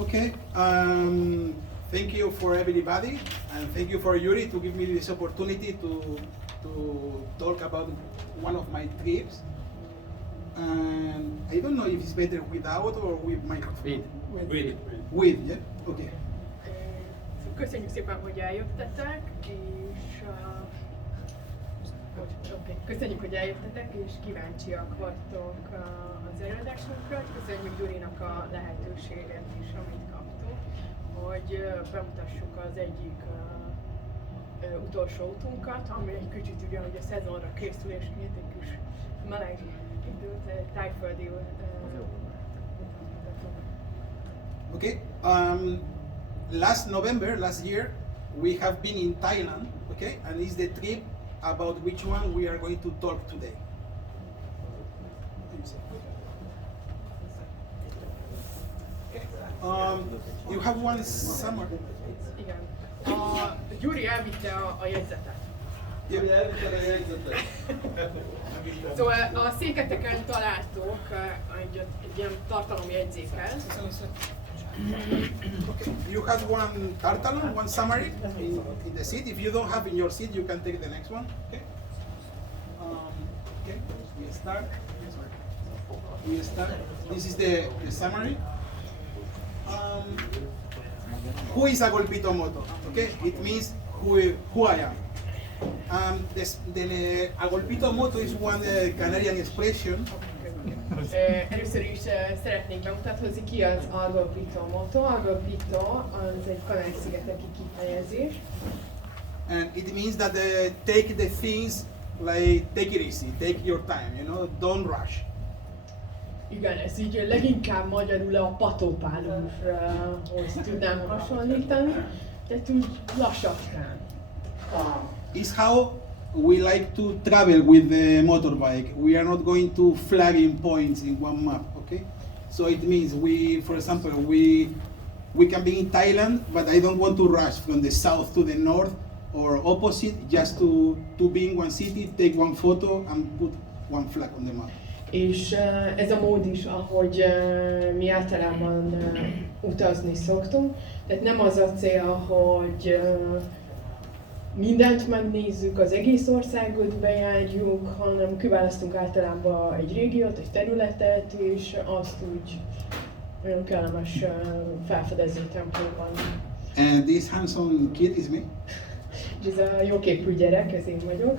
Okay. Thank you for everybody, and thank you for Yuri to give me this opportunity to talk about one of my trips. And I don't know if it's better without or with microphone. With, yeah? Okay. Köszönjük szépen, hogy eljöttetek, és kíváncsiak vagytok az előadásunkra. Köszönjük Gyurinak a lehetőséget is, amit kaptunk, hogy bemutassuk az egyik utolsó utunkat, ami egy kicsit ugye, hogy a szezonra készül, és nyílt egy kis meleg időt, tájföldi Okay. Last November, last year, we have been in Thailand, okay, and it's the trip about which one we are going to talk today. You have one summary. Igen. Gyuri elvitte a jegyzetet. Szóval a széketeken találtok egy ilyen tartalomjegyzékkel. Okay. You have one tartalum, one summary in the seat. If you don't have in your seat, you can take the next one. Okay. Okay. We start. We start. This is the summary. Who is Algolpito Moto? Okay. It means who I am. The Algolpito Moto is one Canarian expression. Először is szeretnék bemutatkozni, ki az Algolpito Moto. Algolpito az egy Kanári-szigeteki kifejezés. And it means that take the things like take it easy, take your time, you know, don't rush. Igen, ez így leginkább magyarul a patópálóshoz tudnám hasonlítani, tehát úgy lassatkán. It's how we like to travel with the motorbike. We are not going to flagging points in one map, okay? So it means for example, we can be in Thailand, but I don't want to rush from the south to the north or opposite, just to be in one city, take one photo and put one flag on the map. És ez a mód is, ahogy mi általában utazni szoktunk. Tehát nem az a cél, hogy mindent megnézzük, az egész országot bejárjuk, hanem kiválasztunk általában egy régiót, egy területet, és azt úgy olyan kellemes felfedezni tempóban. And this handsome kid is me. Ez a jóképű gyerek, ez én vagyok.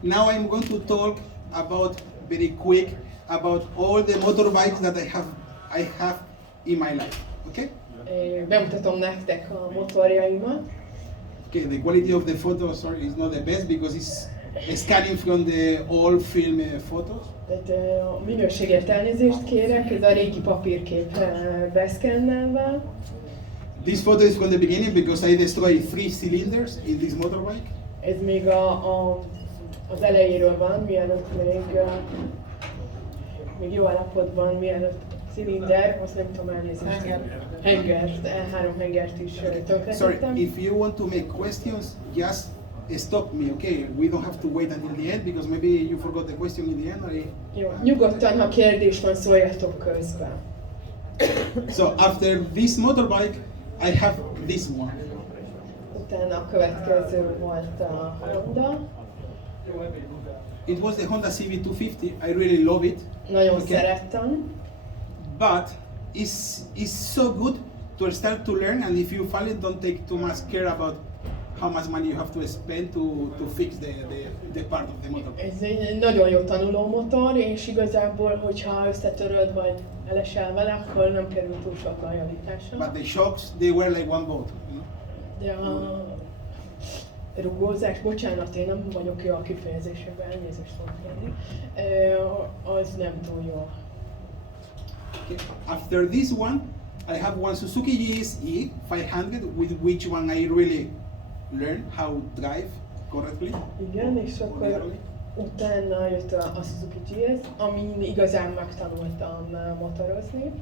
Now I'm going to talk about very quick about all the motorbikes that I have in my life. Okay? Bemutatom nektek a motorjaimat. Okay, the quality of the photos is not the best because it's scanning from the old film photos. Tehát a minőségért elnézést kérek, ez a régi papírkép beszkennelve. This photo is from the beginning because I destroyed 3 cylinders in this motorbike. Ez még az elejéről van, mielőtt még jó állapotban, mielőtt cilinder, azt nem tudom elnézést. Hengert, 3 hengert is tönkretettem. Sorry, if you want to make questions, just stop me, okay? We don't have to wait until the end because maybe you forgot the question in the end. Or Jó, nyugodtan, ha kérdés van, szóljatok közben. So after this motorbike, I have this one. Utána a következő volt a Honda. It was the Honda CB250. I really love it. Nagyon szerettem. But it's so good to start to learn, and if you fail it, don't take too much care about how much money you have to spend to fix the part of the motor. Ez egy nagyon jó tanulómotor, és igazából, hogyha összetöröd vagy elesel vele, akkor nem kerül túl sok a javításra. But the shocks, they were like one boat, you know? De a rugózás, bocsánat, én nem vagyok jó a kifejezésekben, elnézést fogok kérni, az nem túl jó. Okay. After this one, I have one Suzuki GSE 500 with which one I really learn how to drive correctly. Igen, és akkor utána jött a Suzuki GS, amin igazán megtanultam motorozni.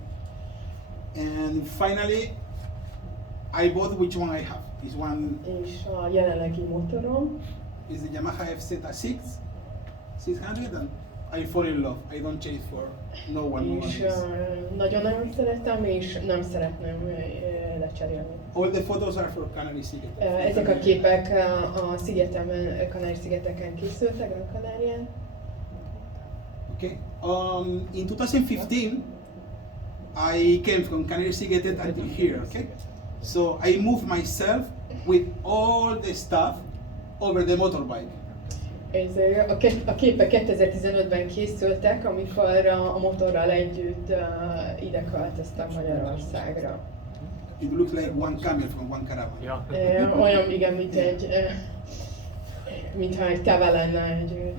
And finally, I bought which one I have. This one és a jelenlegi motorom. is the Yamaha FZ6 600 and I fall in love. I don't chase for no one. És nagyon-nagyon szeretem, és nem szeretném lecserélni. All the photos are for Canary Sziget. Ezek a képek a szigeten, Kanári-szigeteken készültek, Gran Canarián. Okay. In 2015, I came from Canary Szigetet until here. Okay. So I moved myself with all the stuff over the motorbike. A képek 2015-ben készültek, amikor a motorral együtt ide költöztem Magyarországra. It looks like one camel from one caravan. Olyan, igen, mintha egy teve lenne egy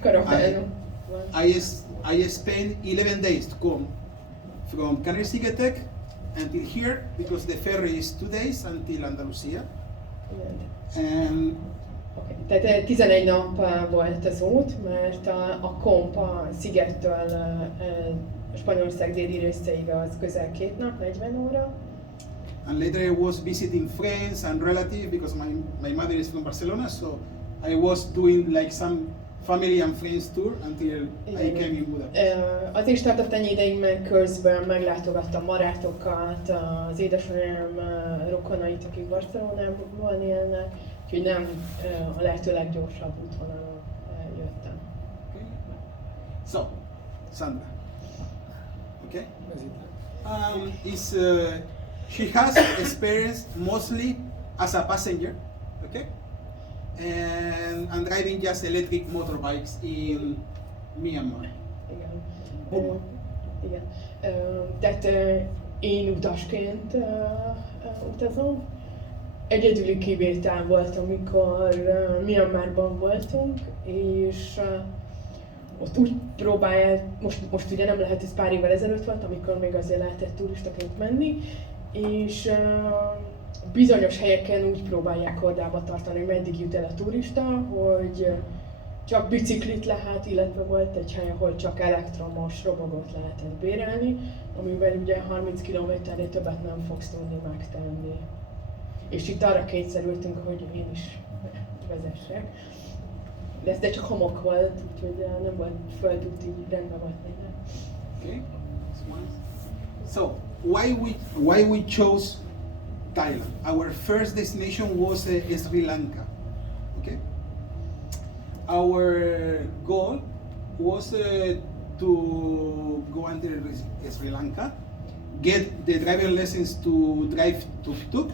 karaván. I spent 11 days to come from Canary Szigetek until here because the ferry is 2 days until Andalusia. And tehát 11 nap volt az út, mert a komp a szigettől Spanyolország déli részeig az közel 2 nap, 40 óra. And later I was visiting friends and relatives because my mother is from Barcelona, so I was doing like some family and friends tour until I came in Budapest. Az is tartott ennyi ideig, mert közben meglátogattam barátokat, az édesanyám rokonait, akik Barcelonában élnek, úgyhogy nem a lehető leggyorsabb útvonalon jöttem. Okay. So, Sandra. Okay. She has experience mostly as a passenger, okay, and driving just electric motorbikes in Myanmar. Igen. Igen. Tehát én utasként utazom. Egyedüli kivétel volt, amikor Myanmarban voltunk, és ott úgy próbálják, most ugye nem lehet, ez pár évvel ezelőtt volt, amikor még azért lehetett turistaként menni, és bizonyos helyeken úgy próbálják kordába tartani, hogy meddig jut el a turista, hogy csak biciklit lehet, illetve volt egy hely, ahol csak elektromos robogot lehetett bérelni, amivel ugye 30 km-nél többet nem fogsz tudni megtenni. És itt arra kényszerültünk, hogy én is vezessek. De ez csak homok volt, úgyhogy nem volt földút, így rendben volt minden. Okay. So, why we chose Thailand? Our first destination was Sri Lanka. Okay. Our goal was to go under Sri Lanka, get the driving lessons to drive tuk-tuk,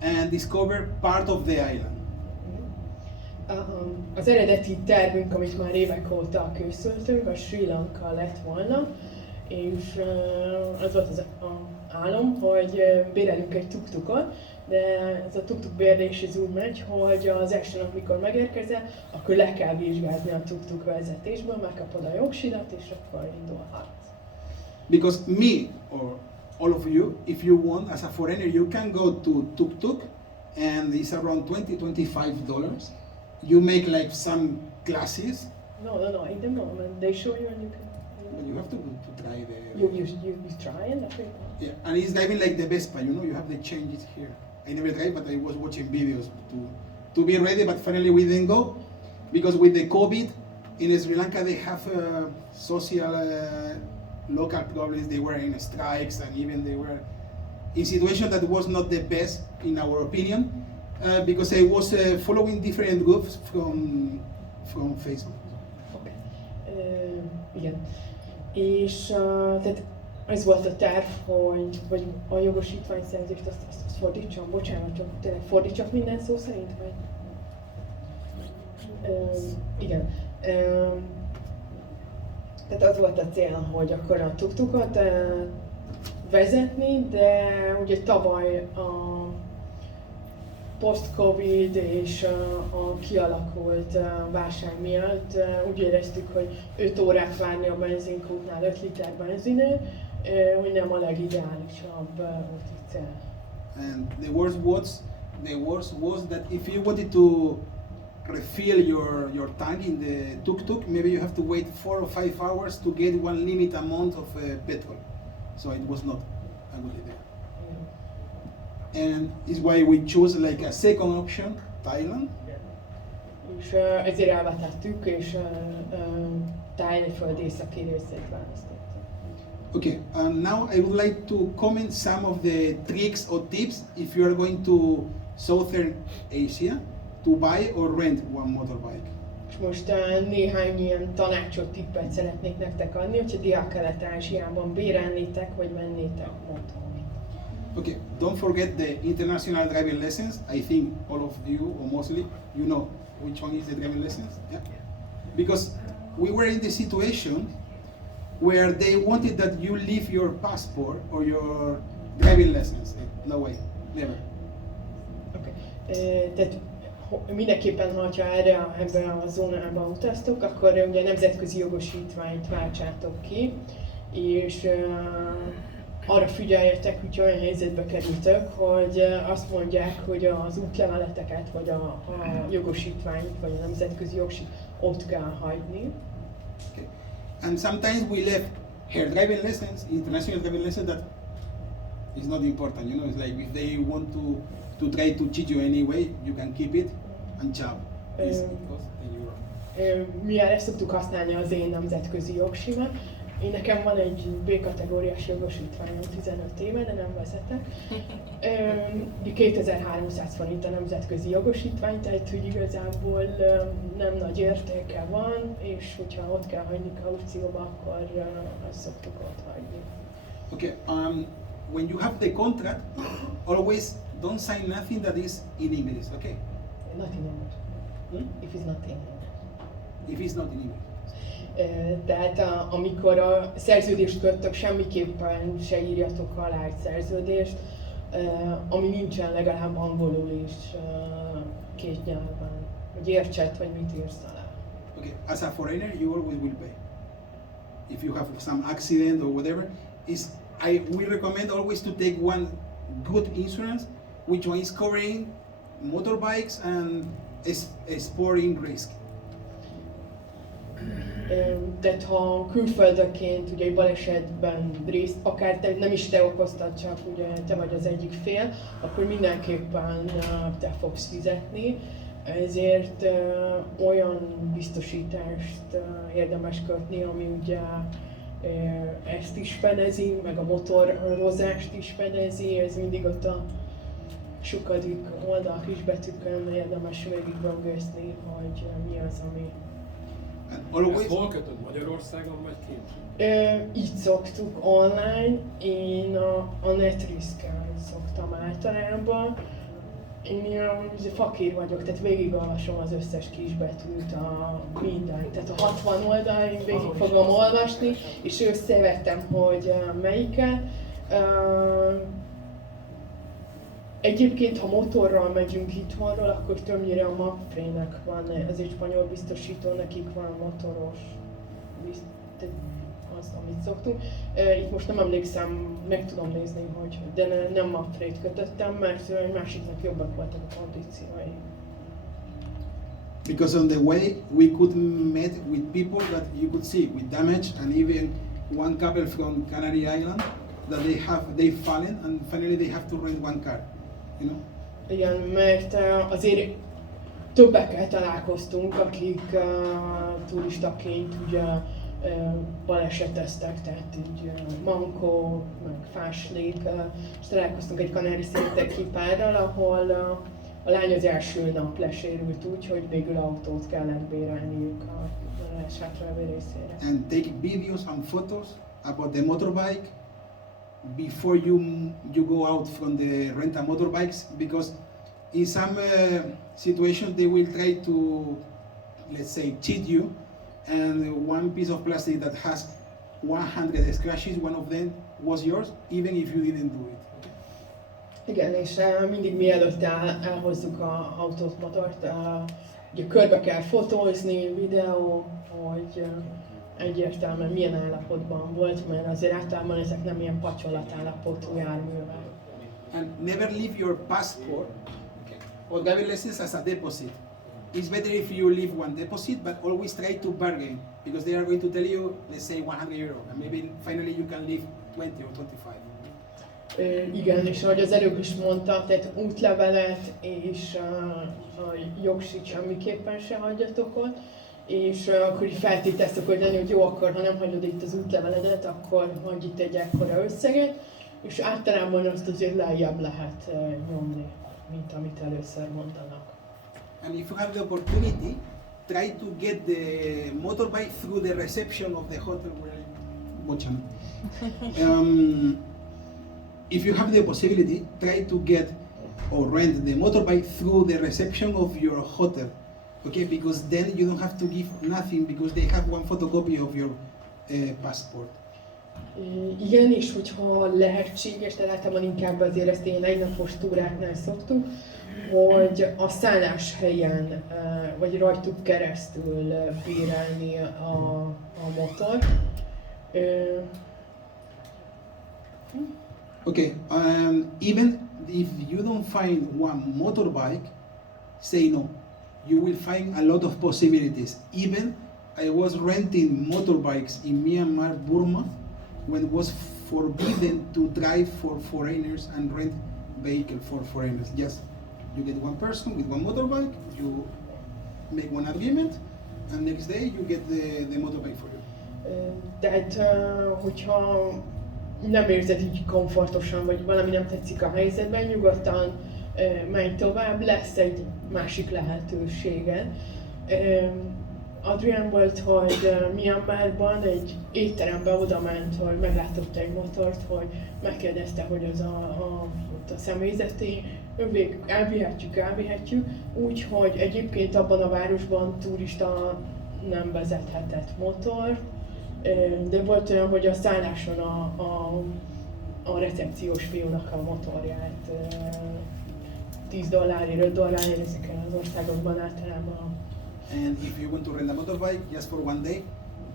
and discover part of the island. Az eredeti tervünk, amit már évek óta készültünk, a Sri Lanka lett volna, és az volt az álom, hogy bérelünk egy tuk-tukot, de ez a tuk-tuk bérlés ez úgy megy, hogy az első nap, mikor megérkezel, akkor le kell vizsgázni a tuk-tuk vezetésből, megkapod a jogsidat, és akkor indulhatsz. Because me or all of you, if you want, as a foreigner, you can go to tuk-tuk, and it's around $20-25. You make like some classes. No, in the moment they show you and you can. But you have to try the. You try and that's it. Yeah, and it's driving like the Vespa, you know. You have the changes here. I never tried, but I was watching videos to be ready. But finally we didn't go because with the COVID in Sri Lanka they have social local problems. They were in strikes and even they were in situation that was not the best in our opinion. Because I was following different groups from Facebook. Okay. Igen. És tehát ez volt a terv, hogy vagy a jogosítványszerzést azt fordítsam, bocsánat, csak tényleg fordítsak minden szó szerint, vagy? Igen. Tehát az volt a cél, hogy akkor a tuk-tukot vezetni, de ugye tavaly a post-Covid és a kialakult válság miatt úgy éreztük, hogy 5 órát várni a benzinkútnál 5 liter benzinért, hogy nem a legideálisabb úti cél. And the worst was that if you wanted to refill your tank in the tuk-tuk, maybe you have to wait 4 or 5 hours to get one limit amount of petrol. So it was not a good idea. And it's why we chose like a second option, Thailand. És ezért elvetettük, és Thaiföld északi részét választottuk. Okay, now I would like to comment some of the tricks or tips if you are going to Southern Asia to buy or rent one motorbike. És most néhány ilyen tanácsot, tippet szeretnék nektek adni, hogyha Dél-Kelet-Ázsiában bérelnétek, vagy vennétek motort. Okay, don't forget the international driving lessons. I think all of you, or mostly, you know which one is the driving lessons, yeah? Because we were in the situation where they wanted that you leave your passport or your driving lessons. No way, never. Okay. Tehát mindenképpen, ha ebben a zónában utaztok, akkor ugye nemzetközi jogosítványt váltsátok ki, és arra figyeljetek, hogy olyan helyzetbe kerültök, hogy azt mondják, hogy az útleveleteket, vagy a jogosítványt, vagy a nemzetközi jogosítványt ott kell hagyni. Okay. And sometimes we left her driving lessons, international driving lessons, that is not important, you know, it's like if they want to try to cheat you anyway, you can keep it and ciao. Mi erre szoktuk használni az én nemzetközi jogsimat. Én nekem van egy B-kategóriás jogosítványom 15 éve, de nem vezetek. 2300 forint a nemzetközi jogosítvány, tehát hogy igazából nem nagy értéke van, és hogyha ott kell hagyni kaucióba, akkor azt szoktuk ott hagyni. Okay, when you have the contract, always don't sign nothing that is in English, okay? Not in English. If it's not in English. If it's not in English. Tehát amikor a szerződést kötök, semmiképpen se írjatok alá egy szerződést, ami nincsen legalább angolul is két nyelven, hogy értsed, hogy mit írsz alá. Okay, as a foreigner, you always will pay. If you have some accident or whatever, we recommend always to take one good insurance, which one is covering motorbikes and sporting risk. Tehát ha külföldönként ugye egy balesetben részt, akár nem is te okoztad, csak ugye te vagy az egyik fél, akkor mindenképpen te fogsz fizetni. Ezért olyan biztosítást érdemes kötni, ami ugye ezt is fedezi, meg a motorozást is fedezi, ez mindig ott a sokadik oldal kisbetűkön érdemes végigböngészni, hogy mi az, ami... Ezt hol kötöd? Magyarországon vagy kint? Így szoktuk online, én a Netriszken szoktam általában. Én fakír vagyok, tehát végigolvasom az összes kisbetűt, mindent. Tehát a 60 oldal én végig fogom olvasni, és összevettem, hogy melyiket. Egyébként, ha motorral megyünk itthonról, akkor többnyire a Mapfre-nek van, ez egy spanyol biztosító, nekik van motoros, az, amit szoktunk. Itt most nem emlékszem, meg tudom nézni, hogy, de nem Mapfre-t kötöttem, mert egy másiknak jobbak voltak a kondíciói. Because on the way we could meet with people that you could see with damage, and even one couple from Canary Island that they've fallen and finally they have to rent one car. You know? Igen, mert azért többekkel találkoztunk, akik turistaként ugye baleseteztek, tehát így mankó, meg fáslék, és találkoztunk egy kanári-szigeteki párral, ahol a lány az első nap lesérült úgy, hogy végül autót kellett bérelniük a hátralévő részére. And take videos and photos about the motorbike before you go out from the rental motorbikes, because in some situations they will try to, let's say, cheat you, and one piece of plastic that has 100 scratches, one of them was yours, even if you didn't do it. Igen, és mindig mielőtt elhozzuk az autót, motort, ugye körbe kell fotózni, videó, hogy egyértelműen milyen állapotban volt, mert azért általában ezek nem ilyen pacsolatállapotú járművek. And never leave your passport or driving license as a deposit. It's better if you leave one deposit, but always try to bargain, because they are going to tell you, let's say, €100, and maybe finally you can leave 20 or 25. Igen, és ahogy az előbb is mondta, tehát útlevelet és a jogsit semmiképpen se hagyjatok ott, és akkor így feltétel szokott lenni, hogy jó, akkor ha nem hagyod itt az útleveledet, akkor hagyj itt egy ekkora összeget, és általában azt azért lejjebb lehet nyomni, mint amit először mondanak. And if you have the opportunity, try to get the motorbike through the reception of the hotel where I'm watching. If you have the possibility, try to get or rent the motorbike through the reception of your hotel, okay? Because then you don't have to give nothing because they have one photocopy of your passport. Igen, és hogyha lehetséges, tehát általában inkább azért ezt ilyen egynapos túráknál szoktuk, hogy a szálláshelyen, vagy rajtuk keresztül bérelni a motor. Okay, even if you don't find one motorbike, say no. You will find a lot of possibilities. Even I was renting motorbikes in Myanmar, Burma, when it was forbidden to drive for foreigners and rent vehicle for foreigners. Just you get one person with one motorbike, you make one agreement, and next day you get the motorbike for you. Tehát, hogyha nem érzed így komfortosan, vagy valami nem tetszik a helyzetben, nyugodtan menj tovább, lesz egy másik lehetősége. Adrian volt, hogy Myanmarban egy étterembe oda ment, hogy meglátott egy motort, hogy megkérdezte, hogy az a személyzeti, elvihetjük, úgyhogy egyébként abban a városban turista nem vezethetett motort, de volt olyan, hogy a szálláson a recepciós fiúnak a motorját $10, $5 ezeken az országokban általában. And if you want to rent a motorbike just for one day,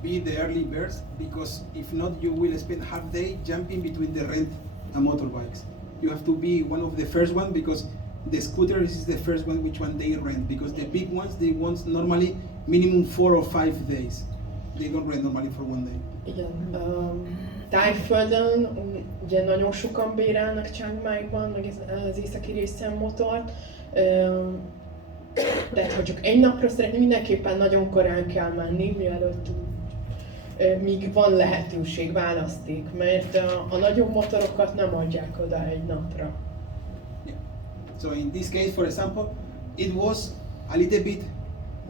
be the early birds, because if not you will spend half day jumping between the rent and motorbikes. You have to be one of the first one because the scooter is the first one which one they rent, because the big ones they want normally minimum 4 or 5 days. They don't rent normally for one day. Igen. Thaiföldön ugye nagyon sokan bérelnek Chiang Maiban, meg az északi részen motort. Tehát ha csak egy napra szeretné, mindenképpen nagyon korán kell menni, mielőtt míg van lehetőség, választék, mert a nagyobb motorokat nem adják oda egy napra. Yeah. So in this case, for example, it was a little bit,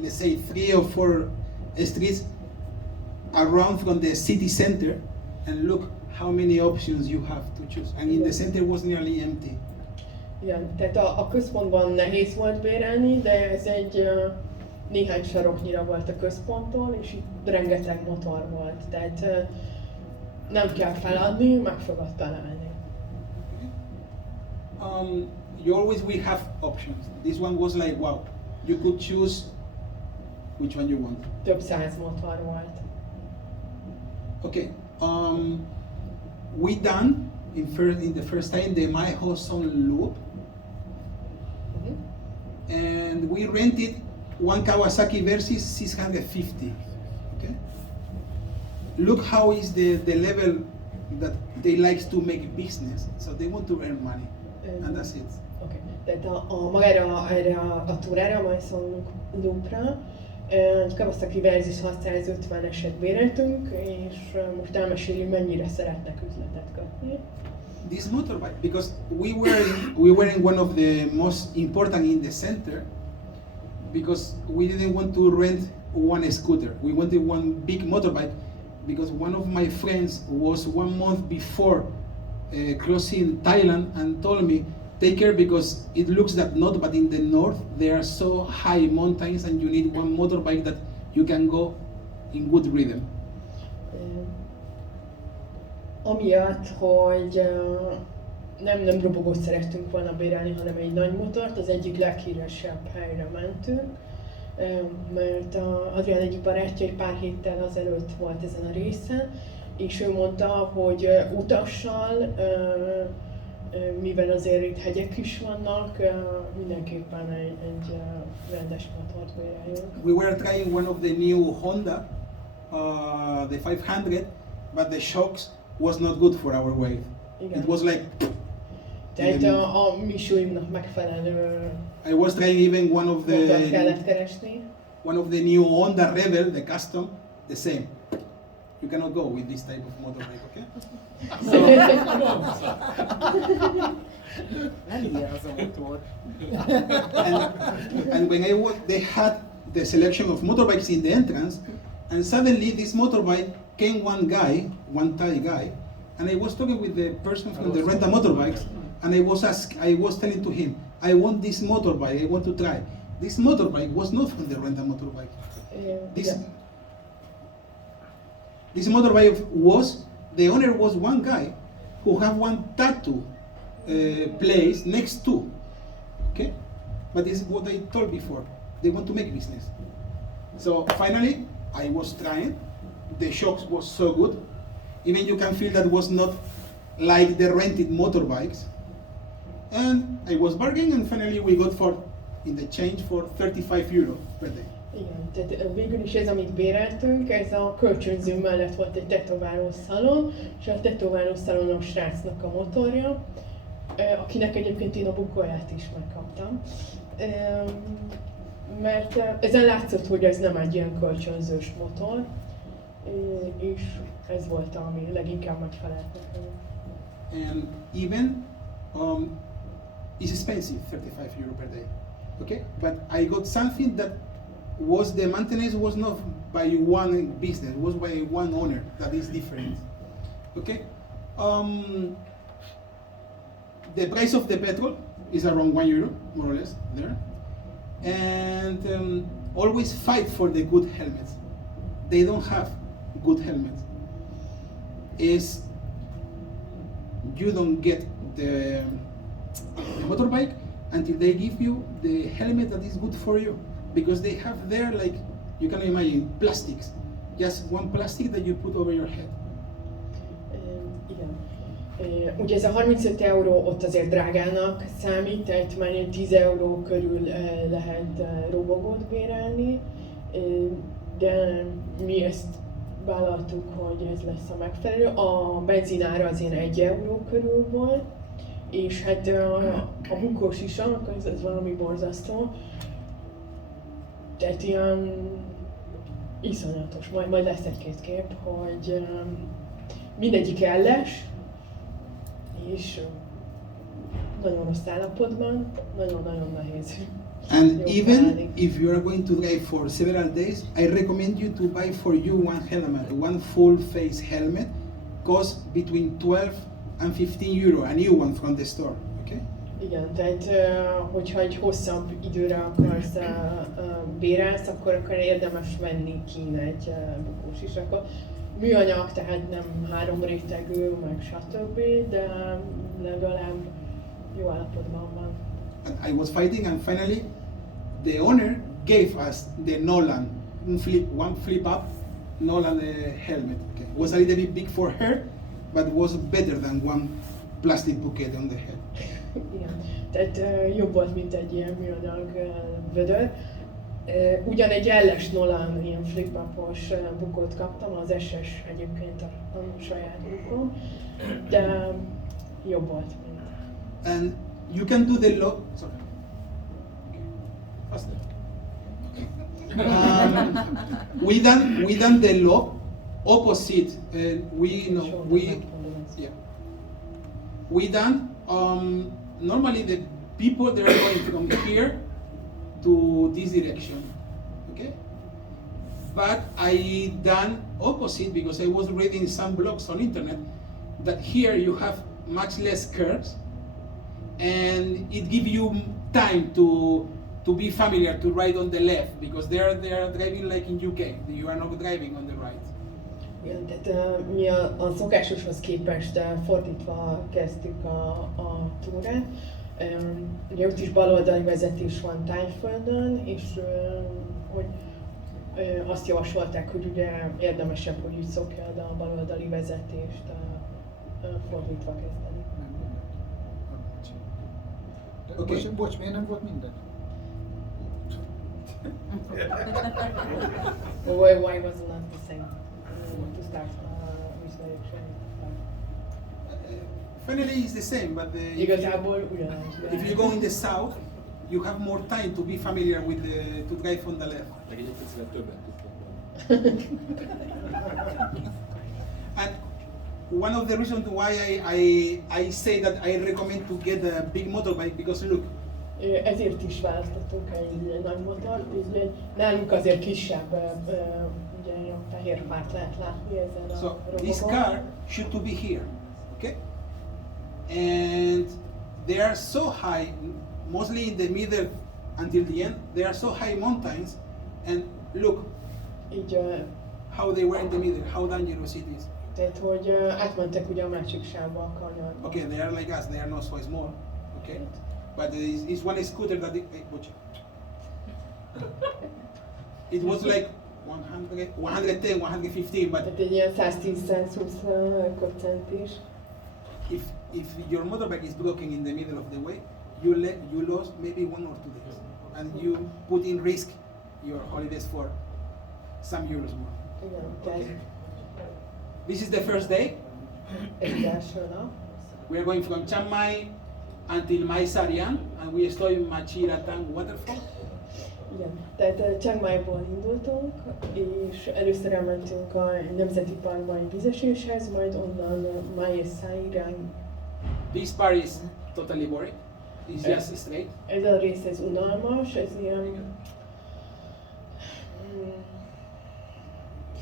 let's say 3 or 4 streets around from the city center, and look how many options you have to choose. And in the center was nearly empty. Igen, tehát a központban nehéz volt bérelni, de ez egy néhány saroknyira volt a központtól, és itt rengeteg motor volt, tehát nem kell feladni, meg fogod találni. You always will have options. This one was like, wow, you could choose which one you want. Több 100 motor volt. Okay, we done in the first time the Mae Hong Son loop. And we rented one Kawasaki Versys 650. Okay. Look how is the level that they like to make business. So they want to earn money, and that's it. Okay. Tehát erre a túrára, a Mae Hong Son loopra, egy Kawasaki Versys 650-eset béreltünk, és most elmeséli, mennyire szeretnek üzletet kötni. This motorbike, because we were in one of the most important in the center, because we didn't want to rent one scooter. We wanted one big motorbike, because one of my friends was 1 month before crossing Thailand and told me, take care because it looks that not, but in the north there are so high mountains and you need one motorbike that you can go in good rhythm. Amiatt, hogy nem robogót szerettünk volna bérelni, hanem egy nagy motort, az egyik leghíresebb helyre mentünk, mert Adrian egyik barátja egy pár héttel azelőtt volt ezen a részen, és ő mondta, hogy utassal, mivel azért itt hegyek is vannak, mindenképpen egy rendes motort béreljünk. We were trying one of the new Honda, the 500, but the shocks was not good for our weight. Igen. It was like. Tehát a mi súlyunknak megfelelő I was trying even motort kellett keresni. one of the new Honda Rebel, the custom, the same. You cannot go with this type of motorbike, okay? And when I was, they had the selection of motorbikes in the entrance, and suddenly this motorbike came one guy, one Thai guy, and I was talking with the person from the rental motorbikes, and I was telling to him, I want this motorbike, I want to try. This motorbike was not from the rental motorbike. This motorbike was, the owner was one guy who had one tattoo place next to, okay? But this is what I told before, they want to make business. So finally, I was trying, the shocks was so good, even you can feel that was not like the rented motorbikes. And I was bargaining, and finally we got in the change for 35 euro per day. Igen, tehát végül is ez, amit béreltünk, ez a kölcsönző mellett volt egy tetováló szalon, és a tetováló szalonos srácnak a motorja, akinek egyébként én a bukóját is megkaptam. Mert ezen látszott, hogy ez nem egy ilyen kölcsönzős motor, és ez volt, ami leginkább megfelelt nekem. And even it's expensive, 35 euro per day, okay? But I got something that was the maintenance was not by one business, was by one owner. That is different, okay? The price of the petrol is around 1 euro, more or less, there. And always fight for the good helmets. They don't have good helmets. You don't get the motorbike until they give you the helmet that is good for you, because they have there, like, you can imagine, plastics, just one plastic that you put over your head. Igen. Ugye ez a 35 euró ott azért drágának számít, tehát már 10 euró körül lehet robogót bérelni, de mi ezt vállaltuk, hogy ez lesz a megfelelő. A benzinára az ilyen 1 euró körül volt, és hát a bukós is, ez valami borzasztó. Tehát ilyen iszonyatos, majd lesz egy-két kép, hogy mindegyik elles, és nagyon rossz állapotban, nagyon-nagyon nehéz. And even if you are going to drive for several days, I recommend you to buy for you one helmet, one full face helmet, costs between 12 and 15 euro, a new one from the store, okay? Igen, tehát hogyha egy hosszabb időre akarsz bérelsz, akkor érdemes venni kín egy bukós is. Akkor műanyag, tehát nem 3 rétegű, meg stb., de legalább jó állapotban van. And I was fighting, and finally the owner gave us the Nolan, one flip up Nolan helmet. Okay. It was a little bit big for her, but was better than one plastic bouquet on the head. Igen, tehát jobb volt, mint egy ilyen műanyag vödör. Ugyan egy elles Nolan ilyen flip-upos bukót kaptam, az SS egyébként a saját bukom, de jobb volt, mint. And you can do the lock. Sorry. Faster. We done the lock opposite. We done. Normally the people they are going from here to this direction, okay? But I done opposite because I was reading some blogs on internet that here you have much less curves, and it gives you time to be familiar to ride on the left, because they are driving like in UK. You are not driving on the right. Igen, tehát mi a szokásoshoz képest fordítva kezdtük a túrát. Ugye ott is baloldali vezetés van Thaiföldön, és hogy azt javasolták, hogy ugye érdemesebb, hogy úgy szokjad a baloldali vezetést fordítva kezdeni. Okay. Bocs, miért nem volt minden? Why was it not the same to start which direction? Finally, it's the same, but Igazából ugyanaz. if you go in the south, you have more time to be familiar with to drive on the left. Meg egy picivel többet tudtam volna. And one of the reasons why I say that I recommend to get a big motorbike, because look, ezért is választottunk egy nagy motort, így nálunk azért kisebb, ugye a fehér párt lehet látni ezen a so robokon. this car should to be here, okay? And they are so high, mostly in the middle until the end. They are so high mountains, and look Így, how they were in the middle, how dangerous it is. tehát, hogy átmentek ugye a másik sávba a kanyarba. Okay, they are like us, they are not so small, okay? But it's one scooter that watch. It was like 100, 110, 115, but Tehát egy ilyen 110-120 köpcentis. if your motorbike is broken in the middle of the way, you lost maybe 1 or 2 days, and you put in risk your holidays for some euros more. Igen, tehát Okay. This is the first day. ez az első nap. We are going from Chiang Mai until Mae Sarian, and we stop in Machiratang waterfall. Igen, tehát Chiang Maiból indultunk, és először elmentünk a Nemzeti Parkba egy vízeséshez, majd onnan Mae Sarian. This part is totally boring. It's just straight. Ez a rész ez unalmas, ez ilyen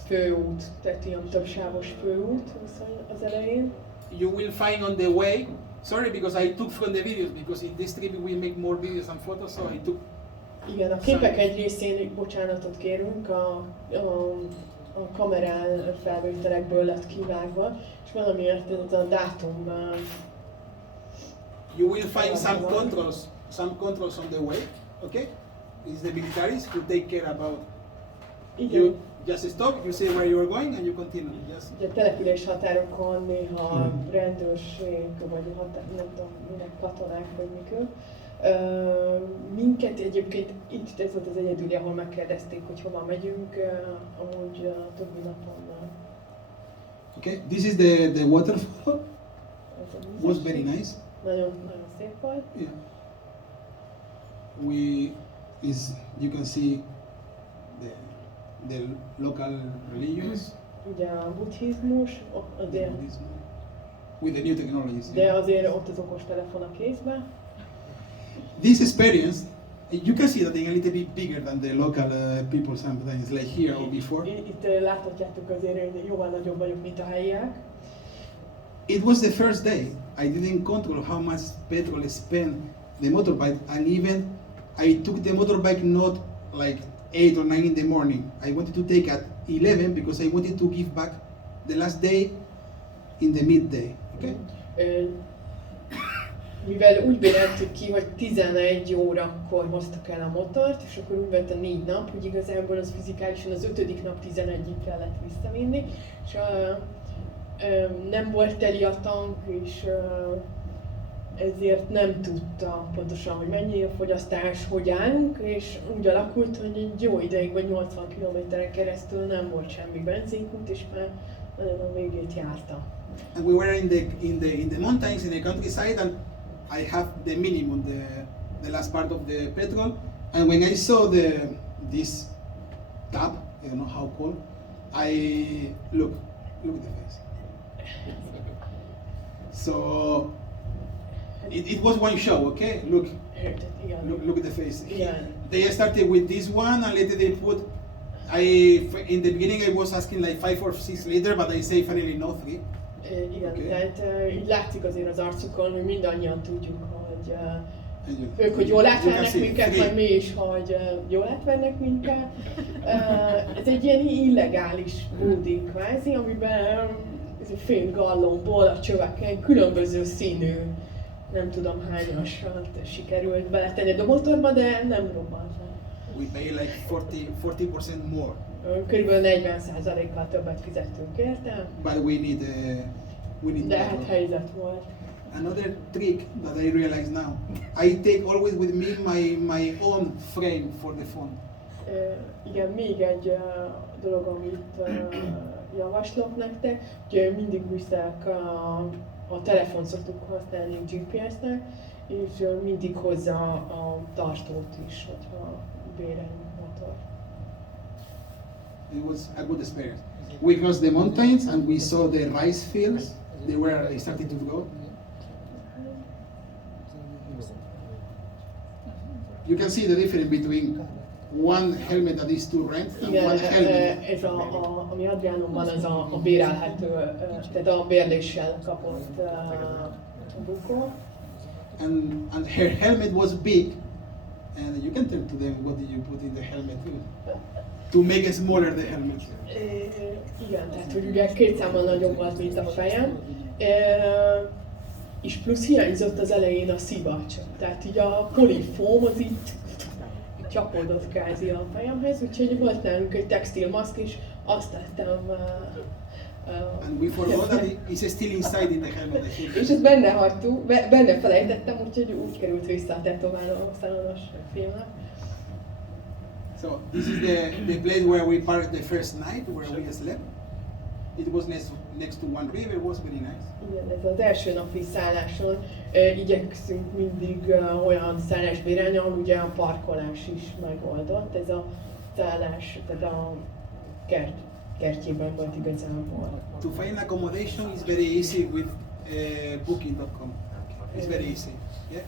főút, tehát ilyen többsávos főút viszont az elején. You will find on the way. Sorry, because I took from the videos, because in this trip we make more videos and photos, so I took. Igen, a képek egy részén bocsánatot kérünk, a kamerán felvételekből lett kivágva, és valamiért ez a dátum. You will find some controls on the way. Okay, it's the militaries who take care about. Igen. You just stop. You say where you are going, and you continue. Just. Ugye a település határokon néha rendőrség, vagy nem tudom, minek katonák, vagy mik ők. Minket egyébként itt ez volt az egyedüli, ahol megkérdezték, hogy hova megyünk, amúgy a többi napon. Okay, this is the waterfall. Ez a vízes. Was very nice. Nagyon szép volt. Yeah. You can see the local religions. Ugye a buddhizmus, azért, Buddhism, with the new technologies. de azért ott az okostelefon a kézben. This experience, you can see that they're a little bit bigger than the local people sometimes, like here or before. Itt láthatjátok azért, hogy jóval nagyobb vagyok, mint a helyiek. It was the first day. I didn't control how much petrol I spent the motorbike, and even I took the motorbike not like 8 or 9 in the morning. I wanted to take at 11 because I wanted to give back the last day in the midday. Okay. Mivel úgy béreltük ki, hogy 11 órakor hoztak el a motort, és akkor úgy vett a 4 nap, hogy igazából az fizikálisan az 5. nap 11-ig kellett visszavinni, és nem volt teli a tank, és ezért nem tudta pontosan, hogy mennyi a fogyasztás, hogy állunk, és úgy alakult, hogy egy jó ideig, vagy 80 km-en keresztül nem volt semmi benzinkút, és már nagyon a végét járta. And we were in the mountains, in the countryside, and I have the minimum, the last part of the petrol. And when I saw this tab, I don't know how called, I look at the face. So it was one show, okay? Look at the face. They started with this one, and later they put. In the beginning I was asking like 5 or 6 liter, but I say finally no 3. Igen, okay. Tehát így látszik azért az arcukon, hogy mindannyian tudjuk, hogy ők, hogy jól átvennek minket, vagy mi is, hogy jól átvennek minket. Ez egy ilyen illegális búdi kvázi, amiben ez egy fél gallomból a csöveken különböző színű, nem tudom hányasat sikerült beletenni a motorba, de nem robbant le. We pay like 40% more. Körülbelül 40%-kal többet fizettünk érte. But we need de hát helyzet volt. Another trick that I realize now, I take always with me my own frame for the phone. Igen, még egy dolog, amit javaslok nektek, hogy mindig viszek a telefon szoktuk használni GPS-nek, és mindig hozzá a tartót is, hogyha béreljünk motor. It was a good experience. We crossed the mountains and we saw the rice fields. They starting to grow. You can see the difference between one helmet that is to rent and Igen, one helmet. ez ami Adrianon van, az a bérelhető, tehát a bérléssel kapott bukó. And her helmet was big, and you can tell to them what did you put in the helmet to make it smaller the helmet. Igen, tehát hogy ugye 2 számmal nagyobb volt, mint a fejem, és plusz hiányzott az elején a szivacs, tehát így a polifóm az itt csapódott kázi a fejemhez, úgyhogy volt nálunk egy textilmaszk, és azt tettem. And we forgot that it's still inside in the helmet. És ezt benne hagytuk, benne felejtettem, úgyhogy úgy került vissza a tetováló szalonos filmnek. So this is the place where we parked the first night, where we slept. It was next to one river. It was very nice. Igen, ez az első napi szálláson igyekszünk mindig olyan szállást bérelni, ahol ugye a parkolás is megoldott. Ez a szállás, tehát a kertjében volt igazából. To find accommodation is very easy with booking.com. It's very easy. Yeah,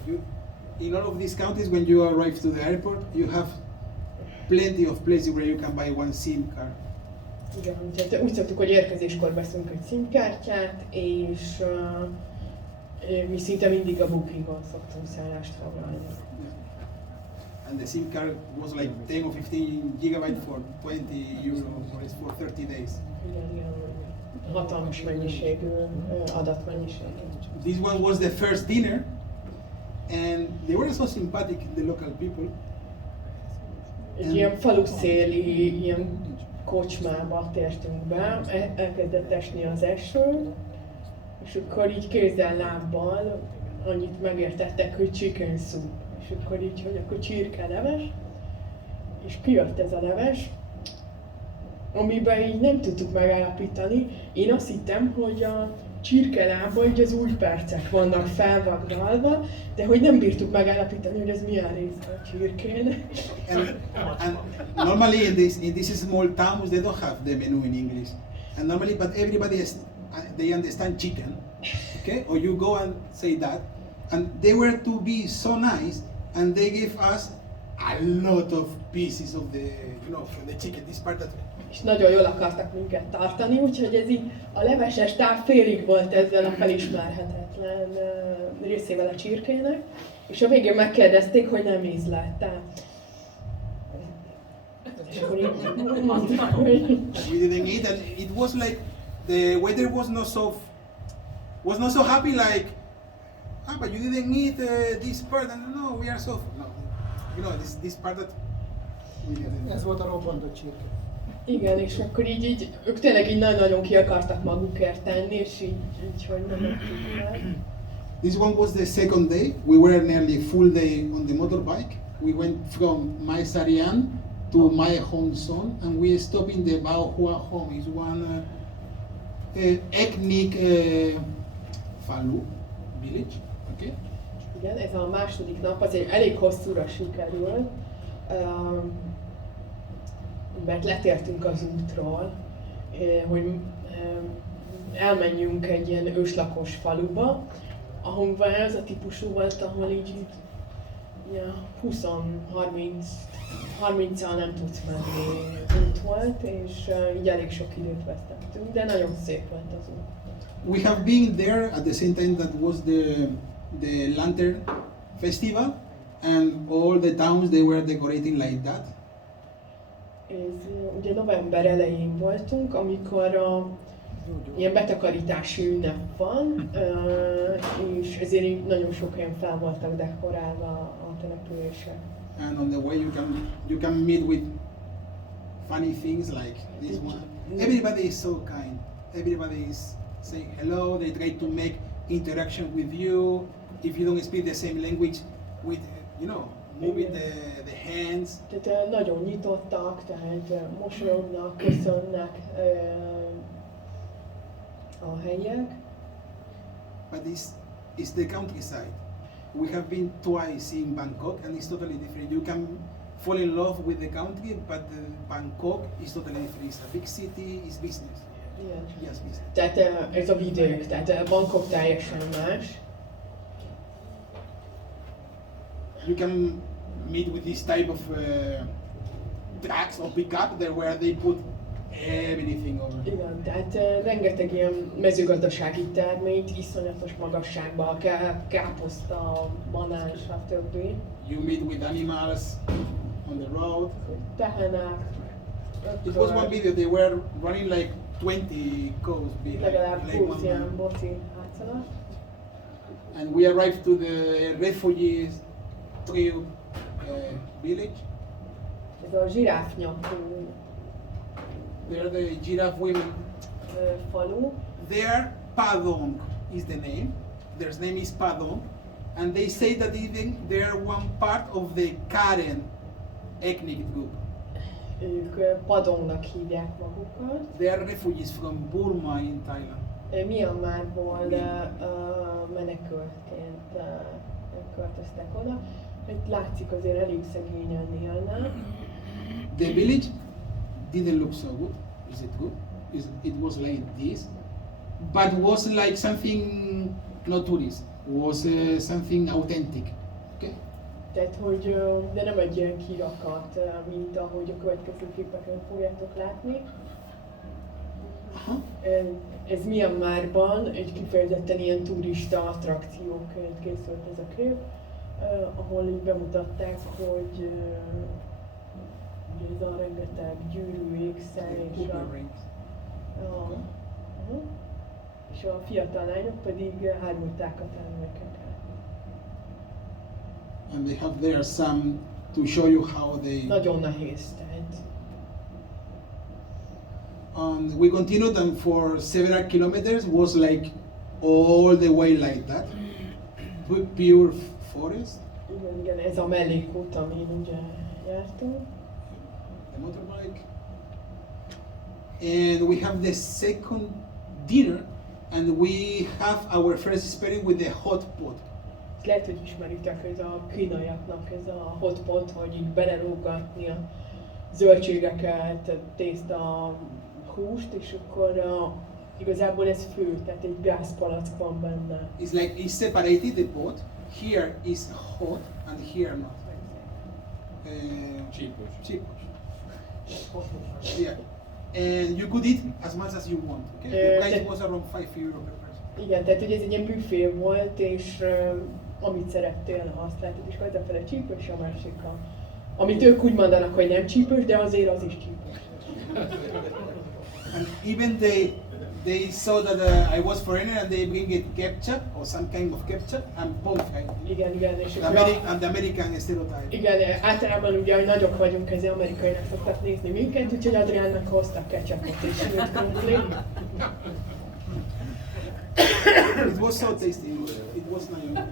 in all of these countries, when you arrive to the airport, you have plenty of places where you can buy one SIM card. Igen, tehát úgy szoktuk, hogy érkezéskor veszünk egy SIM-kártyát, és mi szinte mindig a bookingon szoktunk szállást foglalni. And the SIM card was like 10 or 15 gigabyte for 20 euro or it's for 30 days. Igen, hatalmas mennyiségű adatmennyiség. This one was the first dinner, and they were so sympathetic, the local people. Egy ilyen faluszéli, ilyen kocsmába tértünk be, elkezdett esni az eső, és akkor így kézzel, lábbal annyit megértettek, hogy chicken soup, és akkor így, hogy akkor csirkeleves, és kijött ez a leves, amiben így nem tudtuk megállapítani. Én azt hittem, hogy a csirkelábban így az újpercek vannak felvagdalva, de hogy nem bírtuk megállapítani, hogy ez milyen része a csirkén. And normally in these small towns they don't have the menu in English. And normally, but everybody they understand chicken, okay? Or you go and say that, and they were to be so nice, and they gave us a lot of pieces of the, from the chicken. This part that. És nagyon jól akartak minket tartani, úgyhogy ez így a leveses táv félig volt ezzel a felismerhetetlen részével a csirkének, és a végén megkérdezték, hogy nem ízlette. És akkor így mondtam, hogy... We didn't eat, and it was like the weather was not so happy. Like, but you didn't eat this part, and no, we are so no, this part that we didn't. Ez volt a robbantott csirke. Igen, és akkor így ők tényleg így nagyon-nagyon ki akartak magukért tenni, és így hogy nem tudtuk meg. This one was the second day. We were nearly full day on the motorbike. We went from Mae to Mae Hong Son, and we stopped in the Bao Hua home. It's one ethnic Falu village. Okay. Igen, ez a második nap, az egy elég hosszúra sikerült, mert letértünk az útról, hogy elmenjünk egy ilyen őslakos faluba, ahol ez a típusú volt, ahol így 20-30-al nem tudsz menni út volt, és így elég sok időt vesztettünk, de nagyon szép volt az út. We have been there at the same time that was the Lantern Festival, and all the towns they were decorating like that. Ez ugye november elején voltunk, amikor ilyen betakarítási ünnep van, és ezért nagyon sok helyen fel voltak dekorálva a települések. And on the way you can meet with funny things like this one. Everybody is so kind. Everybody is saying hello. They try to make interaction with you. If you don't speak the same language, with moving the hands. Tehát nagyon nyitottak, tehát mosolyognak, köszönnek, a helyiek. but it's the countryside. We have been twice in Bangkok and it's totally different. You can fall in love with the country, but Bangkok is totally different. It's a big city, it's business. Igen. Yes, business. Tehát ez a vidék, tehát Bangkok teljesen más. You can meet with this type of trucks or pickup there where they put everything over. Igen, tehát rengeteg ilyen mezőgazdasági terményt, iszonyatos magasságban, káposzta, banán, stb. You meet with animals on the road. Tehenek, It was one video, they were running like 20 cows behind. legalább Like 20 one ilyen man. boci hátszalat. And we arrived to the refugees trail village. Ez a zsiráfnyakú There the giraffe women. falu. There Padong is the name. Their name is Padong. And they say that even they are one part of the Karen ethnic group. Ők Padongnak hívják magukat. They are refugees from Burma in Thailand. Myanmarból menekültként költöztek oda. Itt látszik azért elég szegényen élnek. The village didn't look so good. Is it good? It was like this, but was like something not tourist. Was something authentic. Okay. Tehát, hogy de nem egy ilyen kirakat, mint ahogy a következő képeken fogjátok látni. Ez Myanmarban egy kifejezetten ilyen turista attrakcióként készült ez a kép, ahol így bemutatták, hogy ez a rengeteg gyűrű, ékszer és a fiatal lányok pedig árulták a termékeket. And they have there some to show you how they. Nagyon nehéz, tehát. We continued and for several kilometers was like all the way like that. Pure forest. Igen, ez a mellékút, amin ugye jártunk. The motorbike. And we have the second dinner and we have our first experience with the hot pot. Lehet, hogy ismeritek, ez a kínaiaknak ez a hot pot, hogy így belerúgatni a zöldségeket, tészta, húst, és akkor igazából ez fő, tehát egy gázpalack van benne. It's like it's separated the pot. Here is hot and here not. Csípős. Cheapos. Yeah. And you could eat as much as you want. Okay? The price was around €5 per person. Igen, tehát ugye ez egy ilyen büfé volt, és amit szerettél, azt lehetett, és hazafele csípős, a másik amit ők úgy mondanak, hogy nem csípős, de azért az is csípős. And even they saw that I was foreigner and they bring it ketchup or some kind of ketchup and pomfret. Igen, és And the American stereotype. igen, általában ugye, hogy nagyok vagyunk, ezért amerikainak szoktak nézni minket, úgyhogy Adriannak hoztak ketchupot és sült krumplit. It was so tasty. It was nice.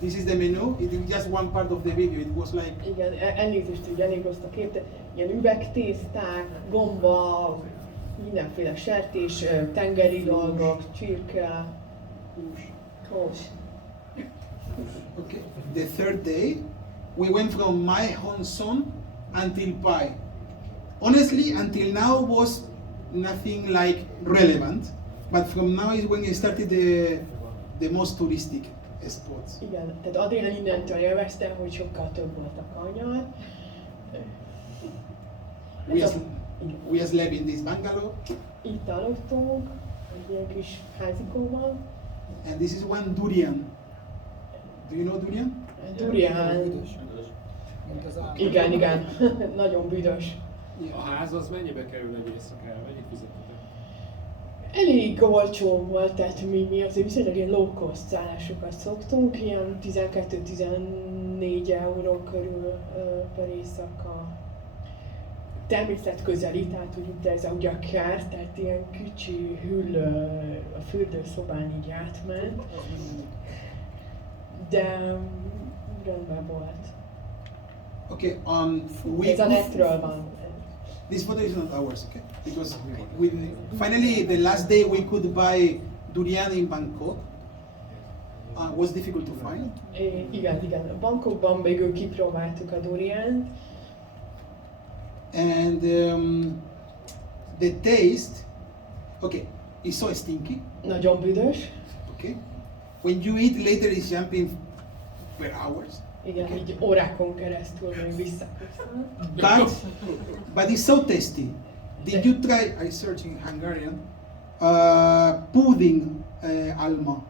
This is the menu. It is just one part of the video. It was like. Igen, elnézést, hogy elég rossz a kép, de ilyen üvegtészták, gomba, mindenféle sertés, tengeri dolgok, csirke, hús. Okay. The third day, we went from Mae Hong Son until Pai. Honestly, until now was nothing like relevant, but from now is when it started the most touristic spots. Igen, tehát Adrian innentől élvezte, hogy sokkal több volt a kanyar. We are slept in this bungalow. Itt aludtunk, egy ilyen kis házikóban. And this is one durian. Do you know durian? Durian. Mint az állat. Igen, nagyon büdös. A ház az mennyibe kerül egy éjszakára? Mennyit fizettetek? Elég olcsó volt, tehát mi azért viszonylag ilyen low cost szállásokat szoktunk, ilyen 12-14 euró körül per éjszaka. Természet közeli, tehát úgy itt ez ugye a kert, tehát ilyen kicsi hüllő a fürdőszobán így átment, de rendben volt. Okay. Ez a netről van. This photo is not ours, okay? Because we finally the last day we could buy durian in Bangkok. Was difficult to find. Igen. Bangkokban végül kipróbáltuk a duriánt. And the taste, okay, is so stinky. Nagyon büdös. Okay. When you eat later, it's jumping per hours. Igen, így órákon keresztül még visszaköszön. But it's so tasty. Did you try? I searched in Hungarian. Pudding alma.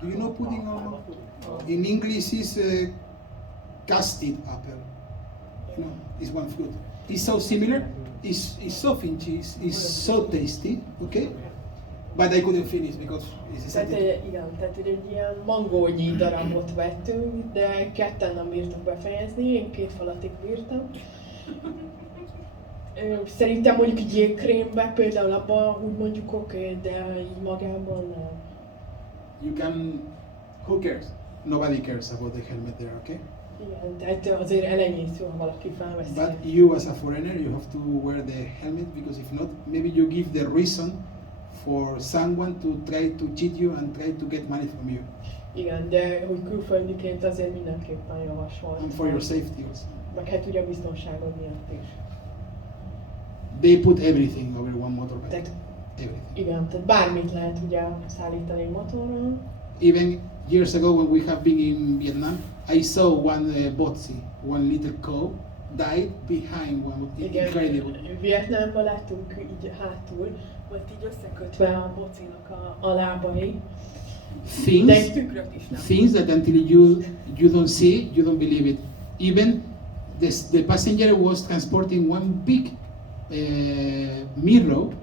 Do you know pudding alma? In English, is custard apple. You know, it's one fruit. It's so similar. It's so finchy. It's so tasty. Okay. But I couldn't finish because it's tehát, igen, tehát egy ilyen mangónyi darabot vettünk, de ketten nem bírtuk befejezni, én 2 falatig bírtam. Szerintem mondjuk egy jégkrémbe például abban úgy mondjuk oké, de így magában nem. You can, who cares? Nobody cares about the helmet there, okay? Igen, tehát azért elenyésző, ha valaki felveszi. But you as a foreigner, you have to wear the helmet because if not, maybe you give the reason for someone to try to cheat you and try to get money from you. Igen, de hogy külföldiként azért mindenképpen javasolt. And for your safety also. Meg hát ugye a biztonságod miatt is. They put everything over one motorbike. Tehát, everything. igen, tehát bármit lehet ugye szállítani motoron. Even years ago when we have been in Vietnam, I saw one botsy, one little cow died behind one. Igen, Incredible. Vietnámban láttunk így hátul, volt így összekötve a bocinak a lábai. De egy tükröt is nem. Things that until you don't see, you don't believe it. Even the passenger was transporting one big mirror.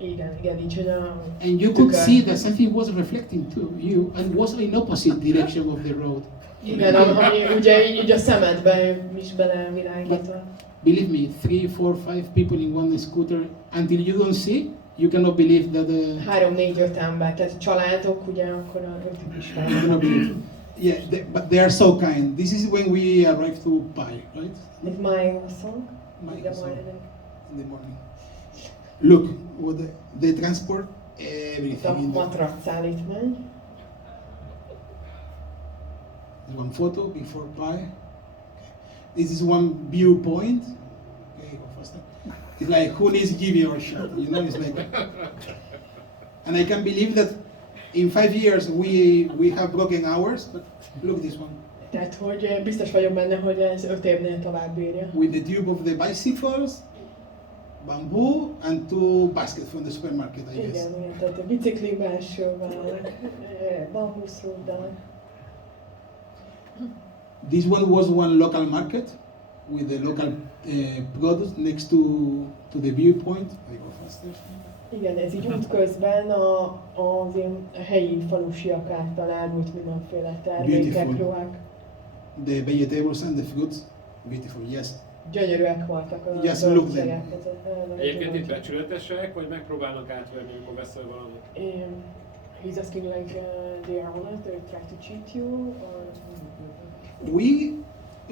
Igen, így hogy a and you could see that something was reflecting to you and was in opposite direction of the road. Igen, ami ugye így a szemedbe is belevilágítva. Believe me, 3, 4, 5 people in one scooter, until you don't see, you cannot believe that 3-4-5 ember, tehát családok, ugye akkor a ötük is you cannot believe. Yeah, but they are so kind. This is when we arrive to Pai, right? Like Mae Hong Son, Mae in Hong Son. the Morning. Look, what they transport everything. A matrac szállítmány. There's one photo before Pai. This is one viewpoint. Okay, go faster. It's like who needs give or shot, you know? It's like, and I can believe that in 5 years we have broken hours. But look this one. Tehát, hogy biztos vagyok benne, hogy ez 5 évnél tovább bírja. With the tube of the bicycles, bamboo, and 2 baskets from the supermarket, I guess. Igen, tehát a biciklik belsővel, bambuszrúddal. This one was one local market with the local products next to the viewpoint. I go faster. Igen, ez így útközben az ilyen helyi falusiak által árult mindenféle termékek, ruhák. The vegetables and the fruits, beautiful, yes. Gyönyörűek voltak a Just look them. Egyébként itt becsületesek, vagy megpróbálnak átverni, amikor veszel valamit? He's asking like they are honest, they try to cheat you, or...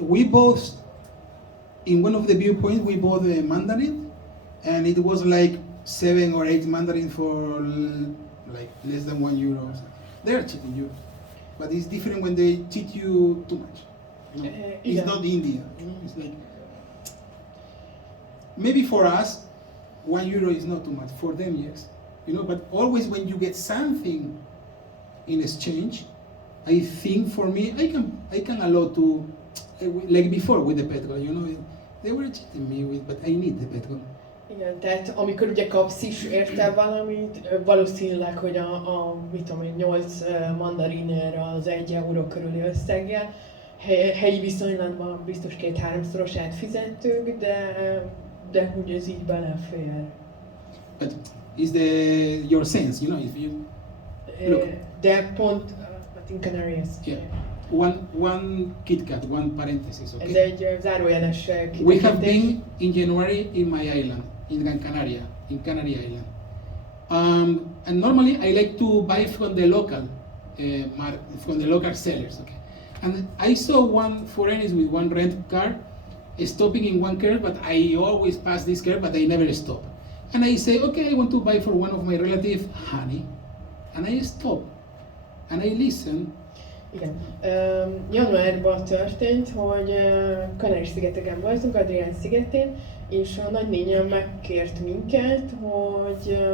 We both, in one of the viewpoints, we bought the mandarin, and it was like 7 or 8 mandarin for like less than €1. They are cheating you, but it's different when they cheat you too much. You know? It's not India. You know? It's like maybe for us, €1 is not too much. For them, yes. You know, but always when you get something in exchange, I think for me, I can allow to, like before with the petrol, you know, they were cheating me with, but I need the petrol. Igen, tehát amikor ugye kapsz is érte valamit, valószínűleg, hogy mit tudom én, 8 mandarinért az €1 körüli összeggel, helyi viszonylatban biztos 2-3-szorosát fizettük, de hogy ez így belefér. But is your sense, you know, if you look. De pont, in Canarias. Yeah. One KitKat, one parenthesis, okay? Ez egy zárójeles kitekintést. We have been in January in my island, in Gran Canaria, in Canary Island. And normally I like to buy from the local, sellers, okay? And I saw one foreigner with one rent car, stopping in one curve, but I always pass this curve, but I never stop. And I say, okay, I want to buy for one of my relative honey, and I stop, and I listen. Igen. Januárban történt, hogy Kanári-szigeteken voltunk, Adrian szigetén, és a nagynényem megkért minket, hogy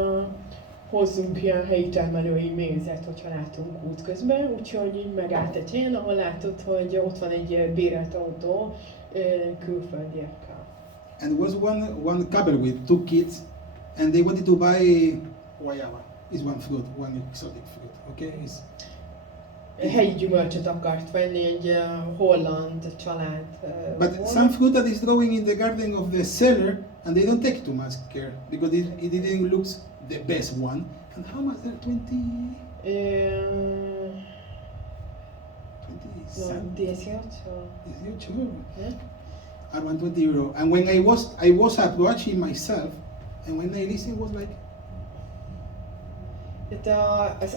hozzunk ilyen helyi termelői mézet, hogyha látunk útközben, úgyhogy így megállt egy helyen, ahol látod, hogy ott van egy bérelt autó külföldiekkel. And was one couple with 2 kids, and they wanted to buy guayaba. Is one fruit, one exotic fruit. Okay, Helyi gyümölcsöt akart venni, egy holland család. but some fruit that is growing in the garden of the seller, and they don't take too much care because it didn't look the best one. And how much? There 20. 20 18. It's huge. Around 20 euro. And when I was approaching myself, and when I listened, was like.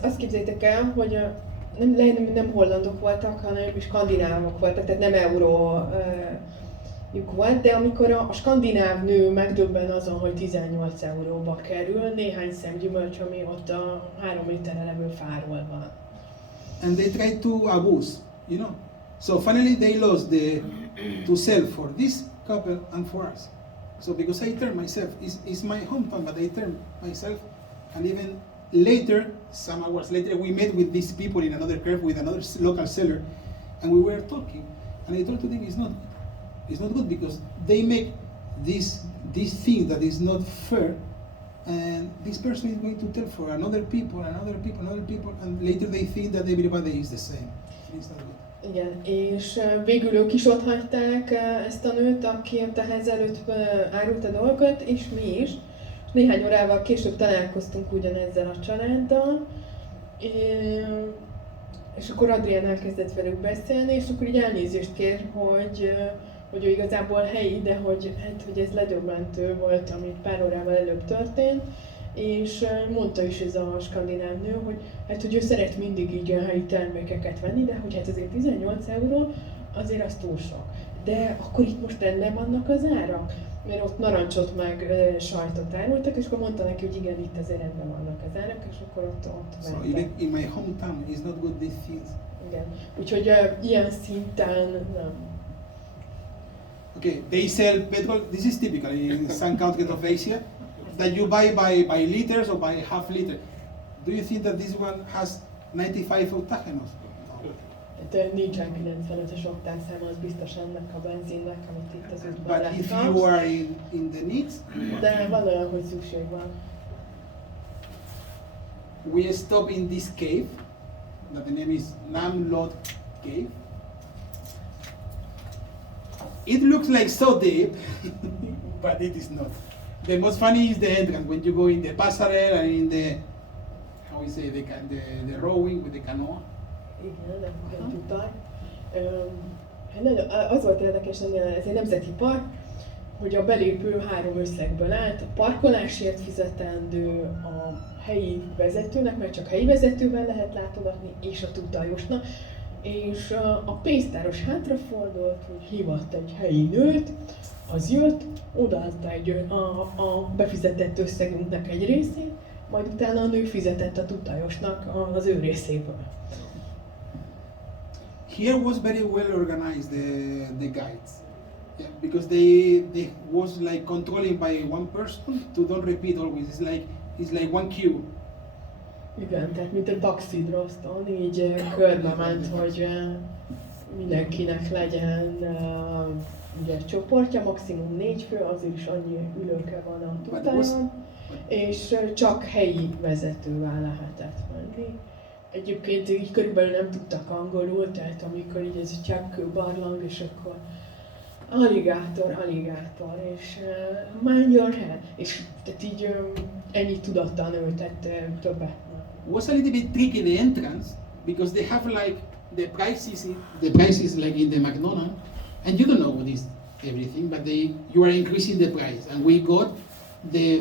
Azt képzeljétek el, hogy nem hollandok voltak, hanem skandinávok voltak, tehát nem eurójuk volt, de amikor a skandináv nő megdöbben azon, hogy 18 euróba kerül néhány szem gyümölcs, ami ott a 3 méterre levő fáról van. And they tried to abuse, you know. So finally they lost to sell for this couple and for us. So because I turned myself, it's my hometown, but I turned myself, and even later, some hours later, we met with these people in another curve with another local seller, and we were talking. And I told to them, it's not good because they make this thing that is not fair, and this person is going to tell for another people, and later they think that everybody is the same. It's not good. Igen, és végül ők is ott hagyták ezt a nőt, aki a tehez előtt árult a dolgokat, és mi is. Néhány órával később találkoztunk ugyanezzel a családdal, és akkor Adrian elkezdett velük beszélni, és akkor így elnézést kér, hogy ő igazából helyi, de hogy ez ledöbbentő volt, amit pár órával előbb történt, és mondta is ez a skandináv nő, hogy ő szeret mindig így a helyi termékeket venni, de hogy hát azért 18 euró, azért az túl sok. De akkor itt most rendben vannak az árak? Mert ott narancsot meg sajtot árultak, és akkor mondta neki, hogy igen, itt azért rendben vannak az árak, és akkor ott So even in my hometown, it's not good these things. Igen, úgyhogy ilyen szinten nem. Okay, they sell petrol. This is typical in some countries of Asia, that you buy by liters or by half liter. Do you think that this one has 95 octagenos? Hát nincsen 95-es oktánszám, az biztos ennek a benzinnek, amit itt az útban But if you are in the needs, de van olyan, hogy szükség van. we stop in this cave, that the name is Namlot Cave. It looks like so deep, but it is not. The most funny is the entrance, when you go in the passerelle and in the, how we say, the rowing with the canoe. Igen, nem tudtam. Az volt érdekes, ez egy nemzeti park, hogy a belépő 3 összegből állt, a parkolásért fizetendő, a helyi vezetőnek, mert csak helyi vezetővel lehet látogatni, és a tútajosnak. És a pénztáros hátrafordult, hogy hívott egy helyi nőt, az jött, odaadta a befizetett összegünknek egy részét, majd utána a nő fizetett a tútajosnak az ő részéből. Here was very well organized, the guides, yeah, because they was like controlling by one person to don't repeat always. It's like one queue. Igen, tehát mint a taxidroszton, így körbe ment, hogy mindenkinek legyen ugye csoportja, maximum 4 fő, azért is annyi ülőke van a tútájon, és csak helyi vezetővel lehetett menni. Egyébként így körülbelül nem tudtak angolul, tehát amikor így ez a csekkő barlang, és akkor alligátor, és mind your head, és tehát így ennyit tudott a nő, tehát többet. Was a little bit tricky the entrance because they have like the prices like in the McDonald's, and you don't know what is everything, but you are increasing the price, and we got the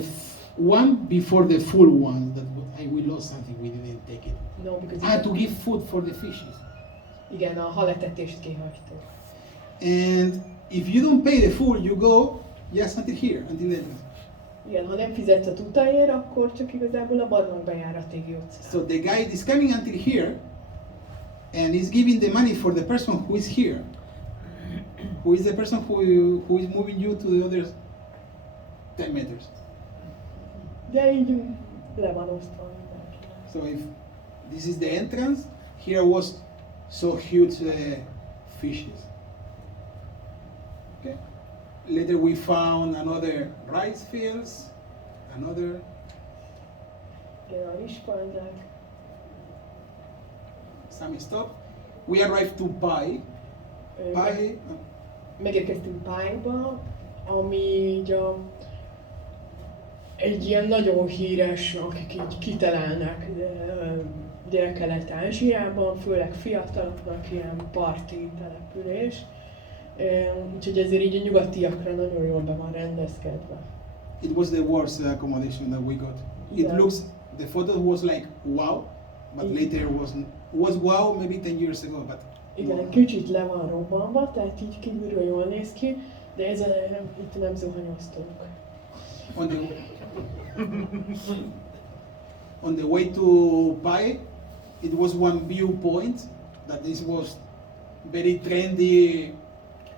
one before the full one that we lost something, we didn't take it. No, because to give food for the fishes. Igen, a haletetést kihagytuk. And if you don't pay the full, you go just until here, until the entrance. Igen, ha nem fizetsz a tutáért, akkor csak igazából a barlang bejáratig jutsz. So the guide is coming until here, and is giving the money for the person who is here, who is the person who is moving you to the other 10 meters. De így le van osztva. So if this is the entrance, here was so huge fishes. Okay. Later we found another rice fields, another. Igen, a rizspalzák. Some stop. We arrived to Pai. Pai. Megérkeztünk Paiba, ami így egy ilyen nagyon híres, akik így kitelelnek Dél-Kelet-Ázsiában, főleg fiataloknak ilyen parti település. Úgyhogy ezért így a nyugatiakra nagyon jól be van rendezkedve. It was the worst accommodation that we got. It looks, the photo was like wow, but later was wow maybe 10 years ago, but igen, egy kicsit le van robbanva, tehát így kívülről jól néz ki, de itt nem zuhanyoztunk. On the way to Pai, it was one viewpoint that this was very trendy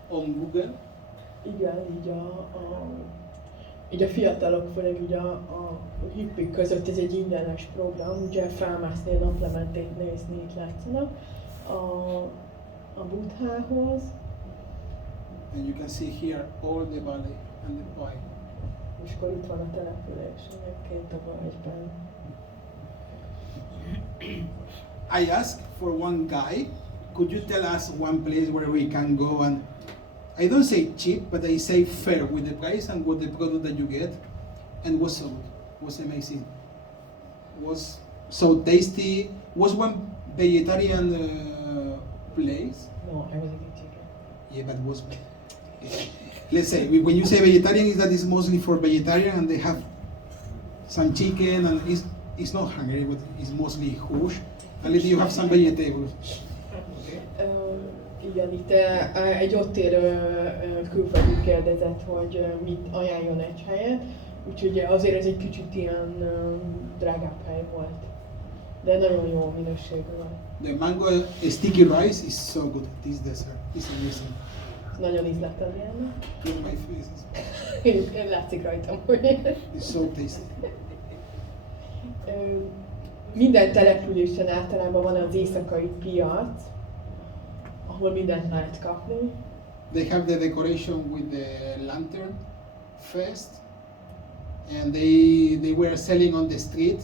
on Google. Igen, így a fiatalok, főleg így a hippik között ez egy ingyenes program, ugye felmászni a naplementét nézni, itt látszanak a Buddhához. And you can see here all the valley and the Pai. És akkor itt van a település, egyébként a völgyben. I asked for one guy, could you tell us one place where we can go, and I don't say cheap, but I say fair with the price and with the product that you get, and was so good, was amazing, was so tasty, was one vegetarian place. No, I was eating chicken. Yeah, but was, let's say, when you say vegetarian, is that is mostly for vegetarian, and they have some chicken, and it's not hungry, but it's mostly hush, unless you have some vegetables. Igen, itt egy ott élő külföldi kérdezett, hogy mit ajánljon egy helyet, úgyhogy azért ez egy kicsit ilyen drágább hely volt, de nagyon jó minőségű volt. The mango sticky rice is so good. This dessert is amazing. Nagyon ízletelni ennek. Look at my face. Én látszik rajtam, hogy It's so tasty. minden településen általában van az éjszakai piac, ahol mindent lehet kapni. They have the decoration with the lantern fest, and they were selling on the street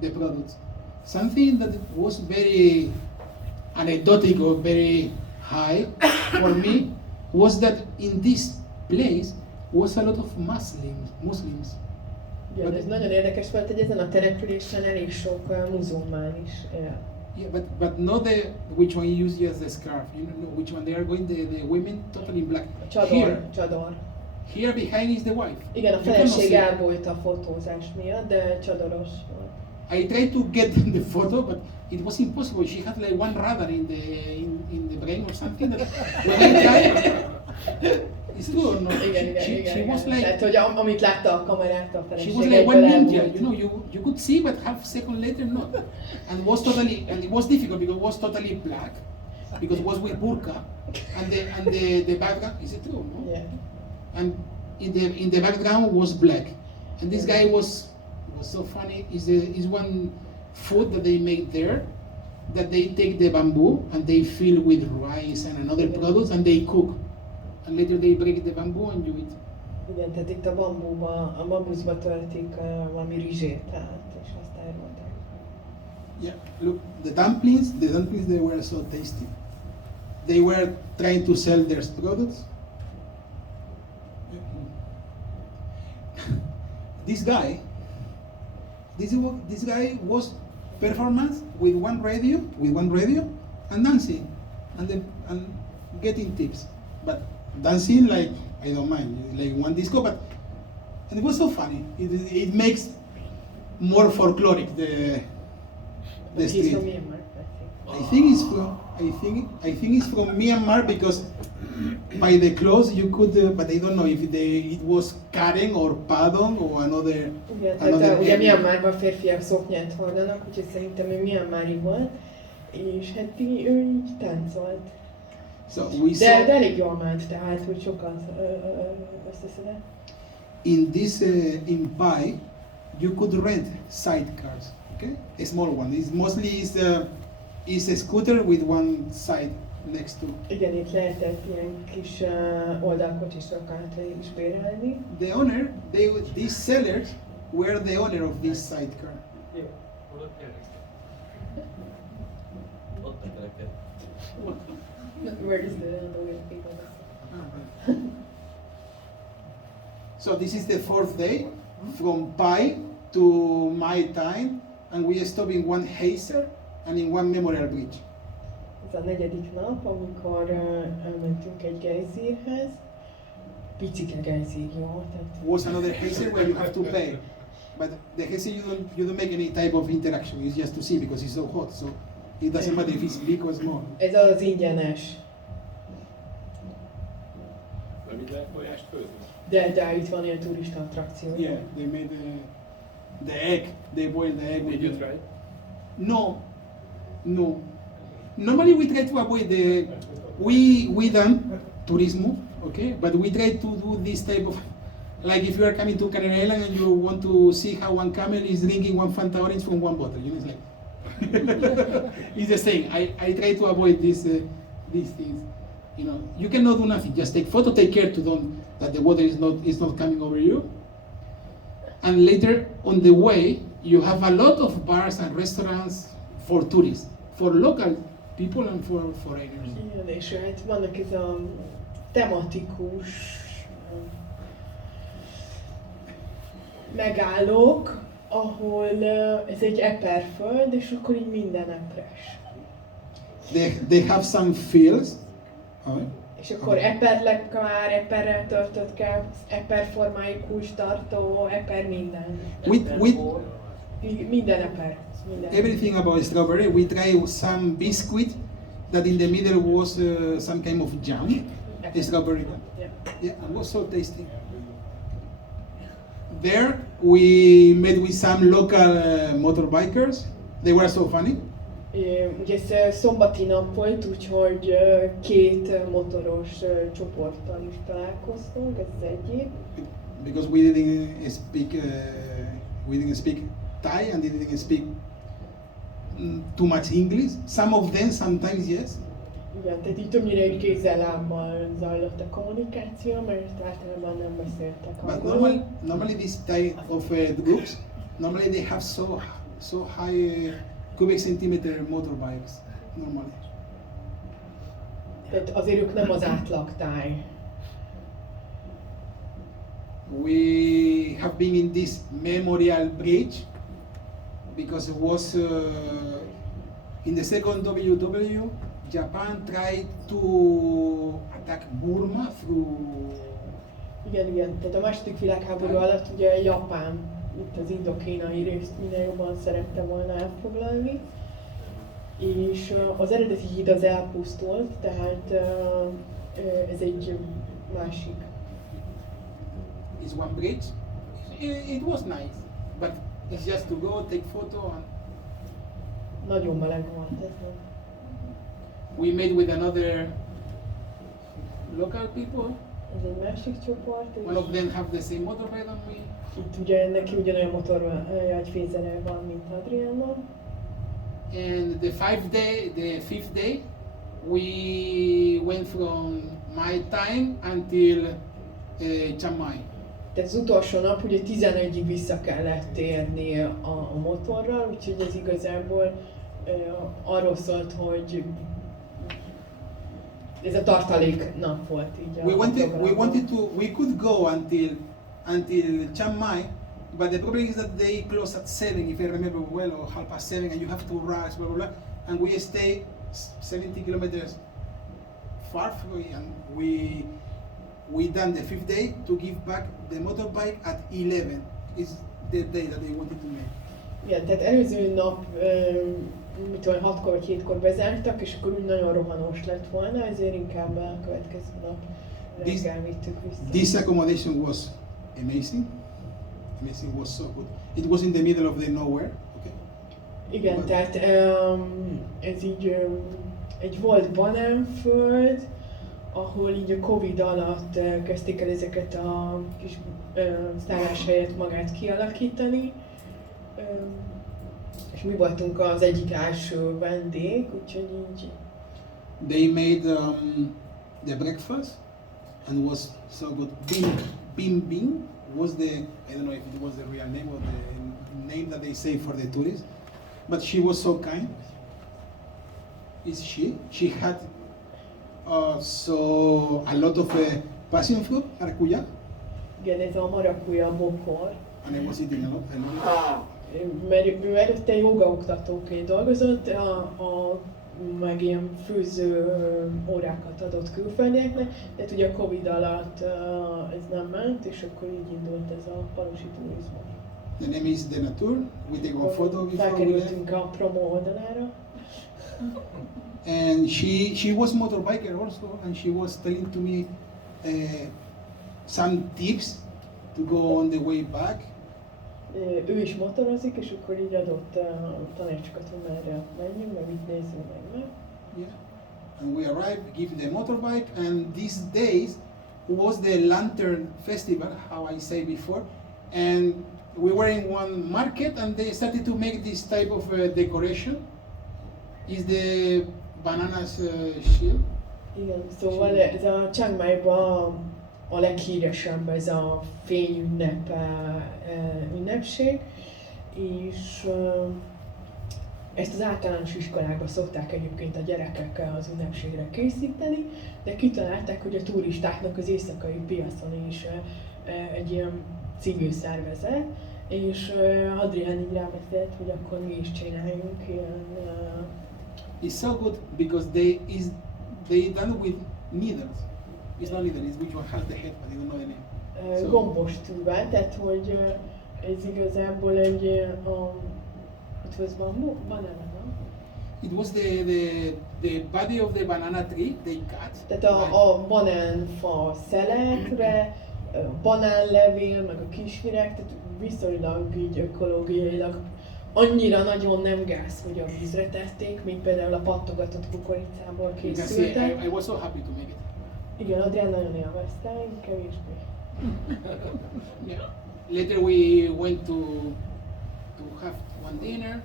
the products. Something that was very anecdotic or very high for me was that in this place was a lot of Muslims. Igen, ez nagyon érdekes volt, hogy ezen a településen elég sok muzulmán is él. Yeah, but not the which one you use just the scarf. You know which one they are going. The women totally in black. Csador. Here behind is the wife. Igen, a feleség elbújt a fotózás miatt, de csadoros volt. I tried to get the photo, but it was impossible. She had like one radar in the brain or something. That when I tried, it's true or not? Igen. She was like. Tehát, hogy amit látta a kamerát, a feleség She was like one ninja, elbújt. you know. You could see, but half a second later not. And it was difficult because it was totally black, because it was with burqa, and the background. Is it true? No? Yeah. And in the background was black, and this guy was so funny. Is one food that they make there, that they take the bamboo and they fill with rice and another products and they cook, and later they break the bamboo and you eat. Igen, tehát itt a bambuszba töltik valami rizsét át, és azt elrolták. Yeah, look, the dumplings they were so tasty. They were trying to sell their products. This guy was performance with one radio and dancing and getting tips, but dancing like I don't mind, like one disco, but and it was so funny. It makes more folkloric the street. I think it's from I think it's from Myanmar because by the clothes you could, but I don't know if it was Karen or Padon or another. Ugye, tehát ugye Myanmarban férfiak szoknyát hordanak, úgyhogy szerintem ő Myanmari volt, és hát ő így táncolt. So we De saw elég jól ment, tehát hogy sokat összeszedett. in this in Pai, you could rent sidecars. Okay, a small one. It's mostly is a scooter with one side next to. Igen, itt lehetett ilyen kis oldalkocsisokat is bérelni. The owner, these sellers were the owner of this sidecar. Where is the other people? So this is the fourth day from Pai to my time, and we stop in one geyser and in one memorial bridge. Ez a negyedik nap, amikor elmentünk egy gejzírhez. Picike gejzír, jó? Was another geyser where you have to pay, but the geyser you don't make any type of interaction. It's just to see because it's so hot. So it doesn't matter if it's big or small. Ez az ingyenes. Nem így lehet tojást főzni? De itt van ilyen turista attrakció. Yeah, they made the egg. They boil the egg. Did you try? No. Normally we try to avoid we done turismo, okay, but we try to do this type of, like if you are coming to Canary Island and you want to see how one camel is drinking one Fanta orange from one bottle, you know, it's like it's the same. I try to avoid these things. You know, you cannot do nothing. Just take photo, take care to that the water is not coming over you. And later on the way, you have a lot of bars and restaurants for tourists, for local people and for foreigners. Igen, és hát vannak ez a tematikus megállók, ahol ez egy eperföld, és akkor így minden epres. They have some fields. És akkor eperlekvár, eperrel töltött káp, eperformájú kulcs, tartó, eper minden. Minden eper. Minden. Everything about strawberry. We try some biscuit that in the middle was some kind of jam. Strawberry. Yeah, it was so tasty. There we met with some local motorbikers. They were so funny. Ugye ez szombati nap volt, úgyhogy két motoros csoporttal is találkoztunk, ez az egyik. Because we didn't speak Thai and they didn't speak too much English. Some of them sometimes yes. Igen, tehát így többnyire egy kézzel-lábbal zajlott a kommunikáció, mert általában nem beszéltek angolul. But normally this type of groups, normally they have so high cubic centimeter motorbikes, normally. Tehát azért ők nem az átlagtáj. We have been in this memorial bridge because it was in the second WW, Japan tried to attack Burma through. Igen, tehát a második világháború alatt ugye Japán itt az indokínai részt minél jobban szerette volna elfoglalni, és az eredeti híd az elpusztult, tehát ez egy másik. It's one bridge. It was nice, but it's just to go take photo and. Nagyon meleg volt ez. We met with another local people. Ez egy másik csoport. One of them have the same motorbike than me. Itt ugye neki ugyanolyan motorjagy fézere van, mint Adriannak. And the fifth day, we went from my time until Chiang Mai. Tehát az utolsó nap ugye 11-ig vissza kellett térni a motorral, úgyhogy ez igazából arról szólt, hogy ez a tartalék nap volt így. We could go until Chiang Mai, but the problem is that they close at 7, if I remember well, or 7:30, and you have to rush, blah blah blah. And we stay 70 kilometers far from it, and we done the 5th day to give back the motorbike at 11. Is the day that they wanted to make. Igen, tehát előző nap mit tudom, 6-kor vagy 7-kor bezártak, és akkor úgy nagyon rohanós lett volna, ezért inkább a következő nap reggel vittük vissza. This accommodation was amazing. Amazing, was so good. It was in the middle of the nowhere. Okay. Igen, But- tehát ez így egy volt banánföld, ahol így a Covid alatt kezdték el ezeket a kis szálláshelyet magát kialakítani. És mi voltunk az egyik első vendég, úgyhogy így... They made the breakfast and was so good. Bim Bim was the, I don't know if it was the real name or the name that they say for the tourists, but she was so kind. Is she? She had so a lot of passion fruit, maracuya, Igen, ez a marakuja bokor. and I was eating a lot. I know. Mert ő előtte jogaoktatóként dolgozott, meg ilyen főző órákat adott külföldieknek, de ugye a Covid alatt ez nem ment, és akkor így indult ez a falusi turizmus. The name is The Natur. We take one photo before we left. Felkerültünk a promo oldalára. And she was motorbiker also, and she was telling to me some tips to go on the way back. Ő is motorozik, és akkor így adott tanácsokat, hogy merre menjünk, meg mit nézzünk meg. Yeah. And we arrived, give the motorbike, and these days was the Lantern Festival, how I say before, and we were in one market, and they started to make this type of decoration. Is the bananas shield? Igen, szóval ez a Chiang Maiból a leghíresebb ez a fényünnep ünnepség, és ezt az általános iskolákban szokták egyébként a gyerekek az ünnepségre készíteni, de kitalálták, hogy a turistáknak az éjszakai piacon is egy ilyen civil szervezet, és Adrian így rábeszélt, hogy akkor mi is csináljunk ilyen... It's so good because they done with needles. It's not needle, it's which one has the head, but I don't know the name. Gombos tűvel, tehát hogy ez igazából egy it was bamboo, banana, no? It was the body of the banana tree they cut. Tehát a banánfa szeletre, banánlevél, meg a kisvirág, tehát viszonylag így ökológiailag annyira nagyon nem gáz, hogy a vízre tették, mint például a pattogatott kukoricából You can see, készültek. I was so happy to make it. Igen, Adrian nagyon élvezte, én kevésbé. Yeah. Later we went to have one dinner.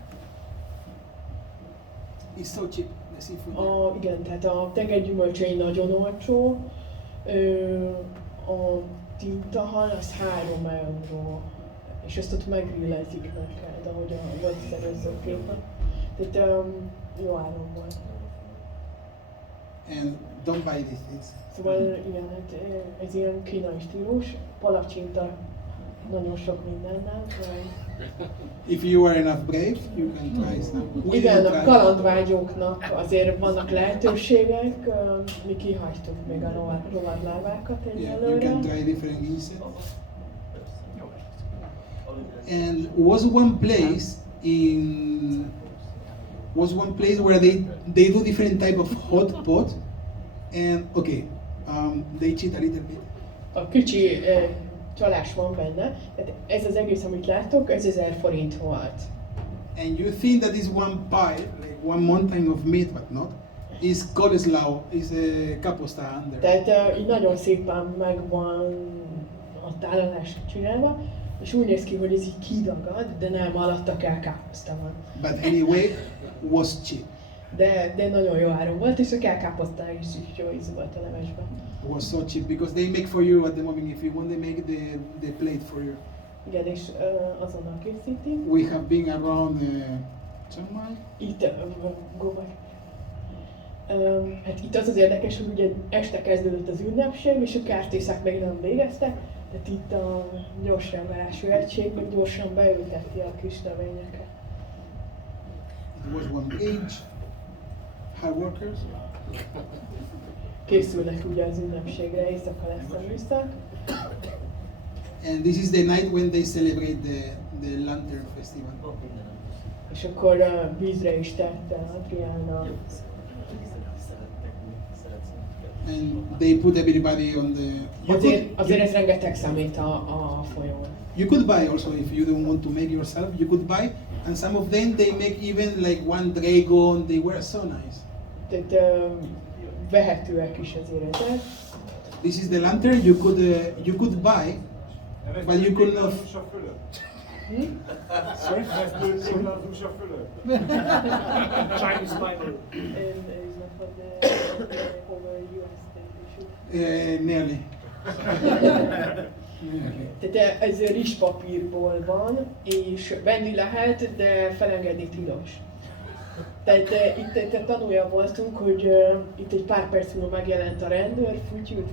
It's so cheap, the seafood. Igen, tehát a tengelygyümölcsei nagyon olcsó, a tintahal az 3 euró, és ezt ott megrillezik neked, ahogy a vagy szerezőképpen. Tehát jó áron volt. And don't buy these things. Szóval igen, hát ez ilyen kínai stílus, palacsinta nagyon sok mindennel. If you are enough brave, you can try some. We Igen, didn't a try. kalandvágyóknak azért vannak lehetőségek, mi kihagytuk még a rovarlávákat Yeah, you can egyelőre. try different insects. And was one place where they do different type of hot pot, and okay, they cheat a little bit. A kicsi csalás van benne, tehát ez az egész, amit láttok, ez 1000 forint volt. And you think that is one pile, like one mountain of meat, but not. Is coleslaw, is a kaposta under. Tehát így nagyon szépen meg van a tálalás csinálva, és úgy néz ki, hogy ez így kidagad, de nem, alatta kell káposzta van. But anyway, was cheap. De nagyon jó áron volt, és a kelkáposzta is jó ízű volt a levesben. Was so cheap because they make for you at the moment. If you want, they make the plate for you. Igen, és azonnal készítik. We have been around Chiang Mai. Itt, hát itt az érdekes, hogy ugye este kezdődött az ünnepség, és a kertészek még nem végeztek, tehát itt a gyorsrendelású egység meg gyorsan beülteti a kis növényeket. It was one age, hard workers. Készülnek ugye az ünnepségre, éjszaka lesz a műszak. And this is the night when they celebrate the Lantern Festival. És akkor vízre is tette Adrian. And they put everybody on the... Azért ez rengeteg számít a folyón. You could buy also if you don't want to make yourself. You could buy, and some of them they make even like one dragon. They were so nice. Tehát vehetőek is azért ezek. This is the lantern you could buy, but you could not. Sorry? Chinese Bible. Nearly. Tehát ez rizspapírból van, és venni lehet, de felengedni tilos. Tehát itt tanulja voltunk, hogy itt egy pár perc múlva megjelent a rendőr,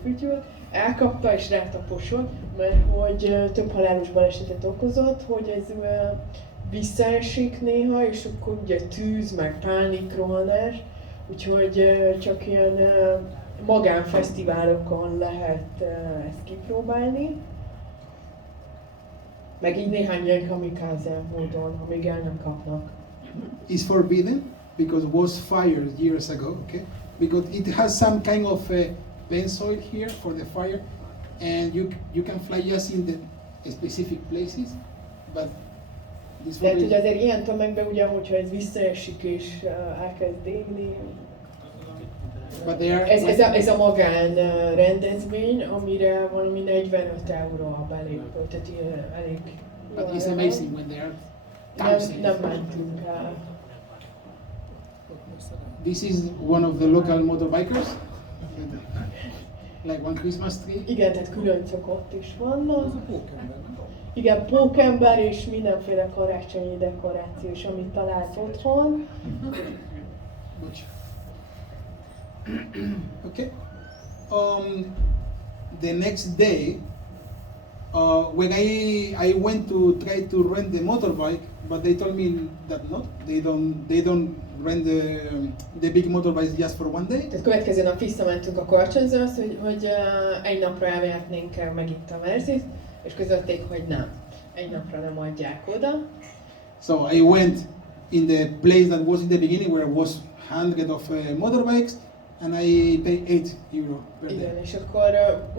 fütyült, elkapta és rátaposott, mert hogy több halálos balesetet okozott, hogy ez visszaesik néha, és akkor ugye tűz, meg pánik, rohanás, úgyhogy csak ilyen magánfesztiválokon lehet ezt kipróbálni. Meg így néhány ilyen kamikaze módon, amíg el nem kapnak. Is forbidden because was fired years ago. Okay, because it has some kind of benzol here for the fire, and you can fly just in the specific places, but this. De ugye azért ilyen tömegben ugye, hogyha ez visszaesik és elkezd égni. Ez a magán rendezvény, amire valami 45 euró a belépő, tehát elég. But it's amazing when they are. Nem mentünk el. This is one of the local motorbikers, like one Christmas tree. Igen, tehát különcök ott is vannak. Ez a pókember, nem? Igen, pókember és mindenféle karácsonyi dekoráció is, amit talált otthon. Okay. The next day, when I went to try to rent the motorbike, but they told me that not. They don't rent the big motorbikes just for one day. Tehát következő nap visszamentünk a kölcsönzőhöz, hogy egy napra elvehetnénk meg itt a Merzit, és közölték, hogy nem. Egy napra nem adják oda. So I went in the place that was in the beginning where was hundreds of motorbikes, and I paid 8 euro per day. Igen, és akkor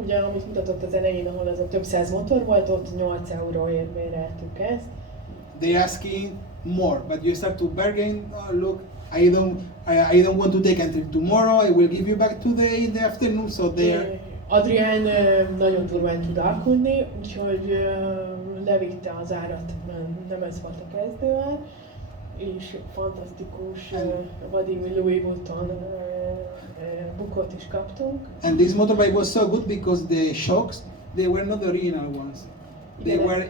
ugye, amit mutatott az elején, ahol az a több száz motor volt, ott 8 euróért béreltük ezt. They asking more, but you start to bargain. Oh, look, I don't want to take until tomorrow. I will give you back today in the afternoon. So there. Adrian nagyon durván tud alkudni, úgyhogy levitte az árat, nem ez volt a kezdőár, és fantasztikus Vladimir Louis Vuitton bukót is kaptunk. And this motorbike was so good because the shocks, they were not the original ones. They were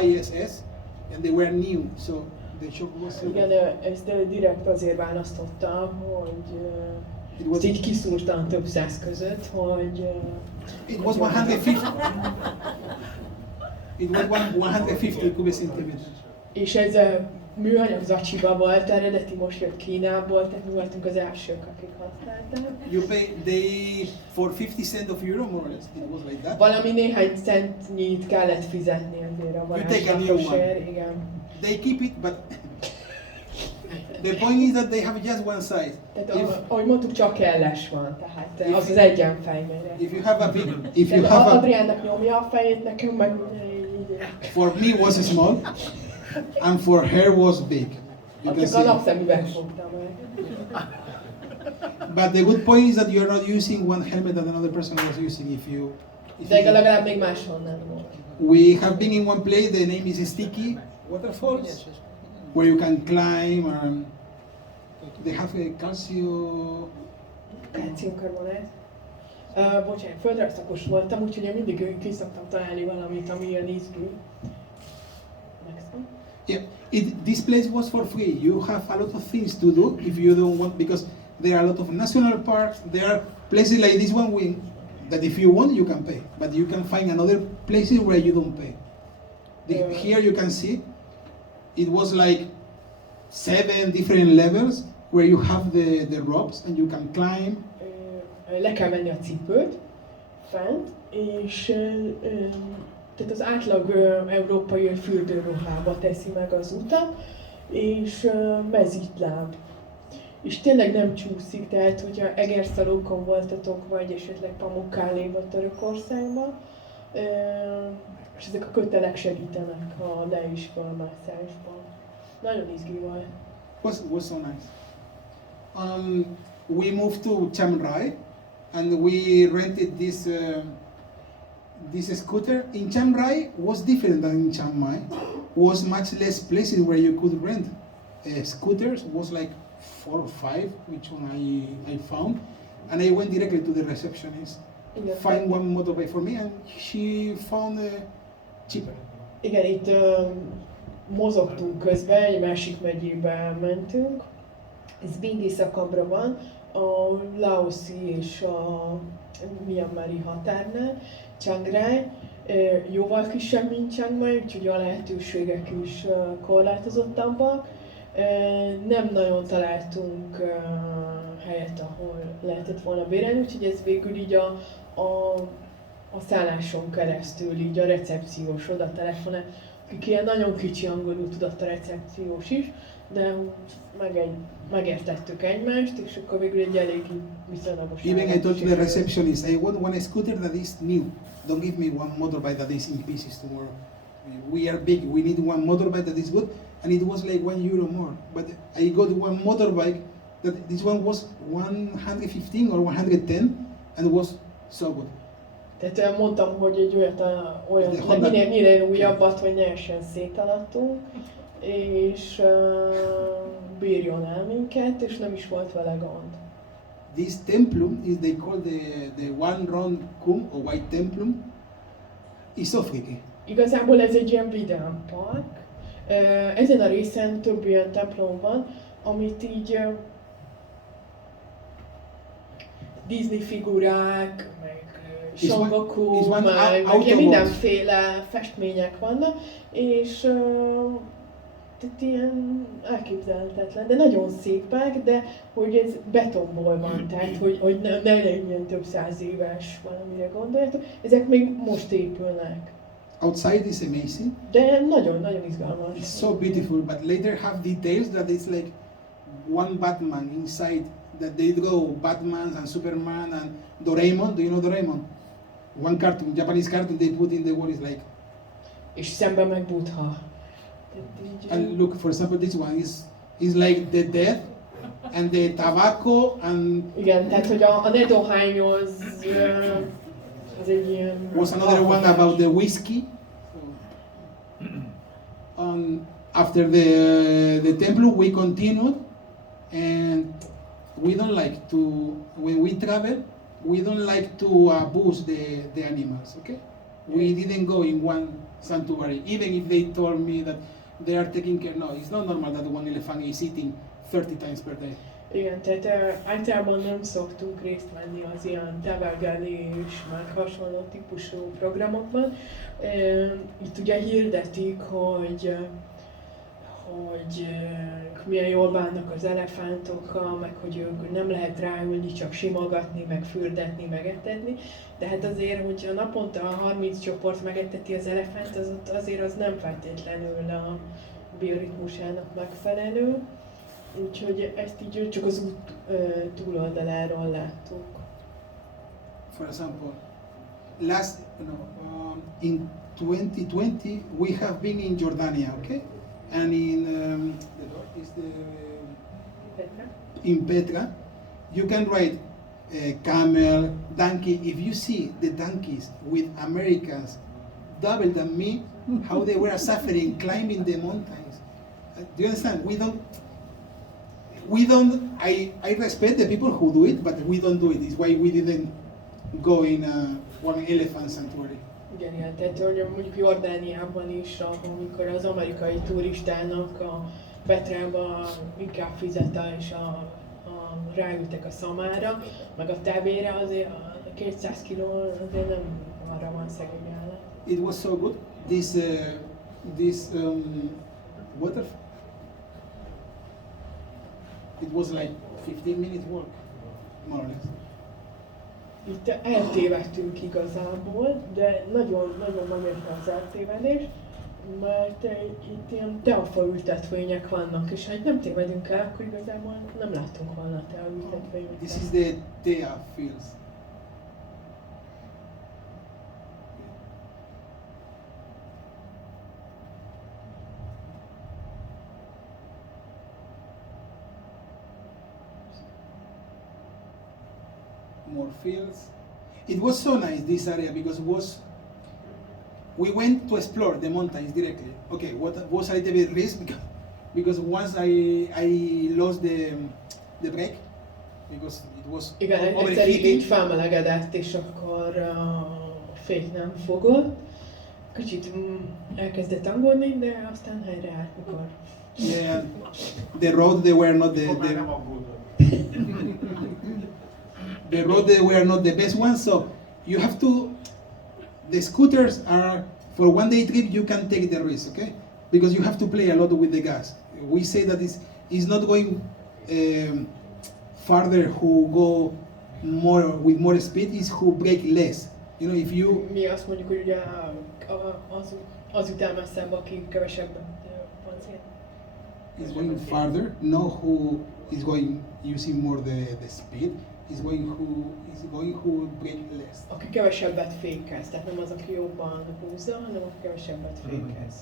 YSS and they were new, so the shock was so igen, good. ezt direkt azért választotta, hogy ezt így kiszúrtam több száz között, hogy... It was 150. It was 150 cubic centimeters. És ez műanyag zacsiba volt, eredeti most jött Kínából, tehát mi voltunk az elsők, akik használták. You pay for 50 cents of euro, more or less. It was like that. Valami néhány centnyit kellett fizetni azért a varázslaposért, igen. They keep it, but the point is that they have just one size. Tehát ahogy mondtuk, csak kelles van, tehát az egyenfejmére. If you have a big, Adriánnak nyomja a fejét, nekünk meg így. For me was small, and for her was big. Csak a napszemüveg fogta meg. But the good point is that you are not using one helmet that another person was using. De legalább még máshonnan volt. We have been in one place. The name is Sticky Waterfalls, where you can climb. They have a kalciumkarbonát. Bocsánat, földrajzszakos voltam, úgyhogy én mindig ki szoktam találni valamit, ami ilyen ízlő. Yeah, this place was for free. You have a lot of things to do if you don't want, because there are a lot of national parks. There are places like this one that if you want you can pay, but you can find another places where you don't pay. Here you can see, it was like 7 different levels where you have the ropes and you can climb. Le kell menni a cipőt fent, és tehát az átlag európai fürdőruhába teszi meg az utat, és mezitláb. És tényleg nem csúszik, tehát hogyha Egerszalókon voltatok, vagy esetleg Pamukkaleéba, Törökországban, és ezek a kötelek segítenek a leiskolmászásban. Nagyon izgi volt. Was so nice. We moved to Chiang Rai, and we rented this scooter. In Chiang Rai was different than in Chiang Mai. Was much less places where you could rent scooters. Was like 4 or 5, which one I found, and I went directly to the receptionist. Igen, Find one motorbike for me, and she found cheaper. Igen, itt mozogtunk közben, egy másik megyébe mentünk. Ez még északabbra van, a laoszi és a myanmari határnál, Chiang Rai. Jóval kisebb, mint Chiang Mai, úgyhogy a lehetőségek is korlátozottabbak. Nem nagyon találtunk helyet, ahol lehetett volna bérelni, úgyhogy ez végül így a szálláson keresztül, így a recepciós oda telefonál, akik ilyen nagyon kicsi angolul tudott a recepciós is, de megértettük egymást, és akkor végül egy elég viszonylagos. Even I told the receptionist, I want one scooter that is new. Don't give me one motorbike that is in pieces tomorrow. We are big, we need one motorbike that is good, and it was like €1 more. But I got one motorbike that this one was 115 or 110, and it was so good. Tehát mondtam, hogy egy olyat minél újabbat, hogy ne essen szétalattunk, és bírjon el minket, és nem is volt vele gond. This templum is they call the One Ron Kum or White Templum. Is so freaky. Igazából ez egy ilyen vidám park. Ezen a részen több ilyen templom van, amit így Disney figurák, meg Son Goku, meg ilyen mindenféle festmények vannak, és tehát ilyen elképzelhetetlen, de nagyon szépek, de hogy ez betonból van, tehát hogy ne legyen ilyen több 100 éves valamire gondoljatok, ezek még most épülnek. Outside is amazing. De nagyon izgalmas. It's so beautiful, but later have details that it's like one Batman inside, that they draw Batman and Superman and Doraemon. Do you know Doraemon? One cartoon, Japanese cartoon they put in the wall is like. És szemben meg Buddha. And look, for example, this one is like the death and the tobacco and. Igen, tehát hogy a ne dohányoz, az egy ilyen. Was another one about the whiskey. After the temple we continued, and we don't like to, when we travel, we don't like to abuse the animals, okay? We didn't go in one sanctuary, even if they told me that they are taking care. No, it's not normal that one elephant is eating 30 times per day. Igen, tehát általában nem szoktunk részt venni az ilyen tevelgelés, meg hasonló típusú programokban. Itt ugye hirdetik, hogy milyen jól bánnak az elefántokkal, meg hogy ők nem lehet ráülni, csak simogatni, meg fürdetni, meg etetni. De hát azért, hogyha naponta 30 csoport megeteti az elefánt, azért az nem feltétlenül a bioritmusának megfelelő. Úgyhogy ezt így csak az út túloldaláról láttuk. For example, in 2020 we have been in Jordania, okay? And in Petra, you can ride a camel, donkey. If you see the donkeys with Americans double than me, how they were suffering climbing the mountains. Do you understand? We don't. I respect the people who do it, but we don't do it. It's why we didn't go in one elephant sanctuary. Igen, tehát hogy mondjuk Jordániában is, amikor az amerikai turistának a Petrába inkább fizet és ráültek a szamára, meg a tevére, azért a 200 kiló azért nem arra van szegény állat. It was so good. This water. It was like 15 minutes walk, more or less. Itt eltévedtünk igazából, de nagyon megérte az eltévedés, mert itt ilyen teafa ültetvények vannak, és ha nem tévedünk el, akkor igazából nem láttunk volna tea ültetvényeket. This is the tea fields. More fields. It was so nice, this area, because we went to explore the mountains directly. Okay, what was a little bit risk because once I lost the brake because it was Igen, egyszer overheating. így felmelegedett, és akkor a fék nem fogott. Kicsit elkezdett aggódni, de aztán helyreállt, mikor. Yeah, the road they were not the road they were not the best one, so you have to. The scooters are for one day trip. You can take the risk, okay? Because you have to play a lot with the gas. We say that is not going farther who go more with more speed is who brake less. You know, if you Mi azt mondjuk, hogy ugye az üt el messzebb, aki kevesebbet pancél. is going farther, not who is going using more the speed. Is going who brake less. Aki kevesebbet fékez, tehát nem az, aki jobban húzza, hanem aki kevesebbet fékez.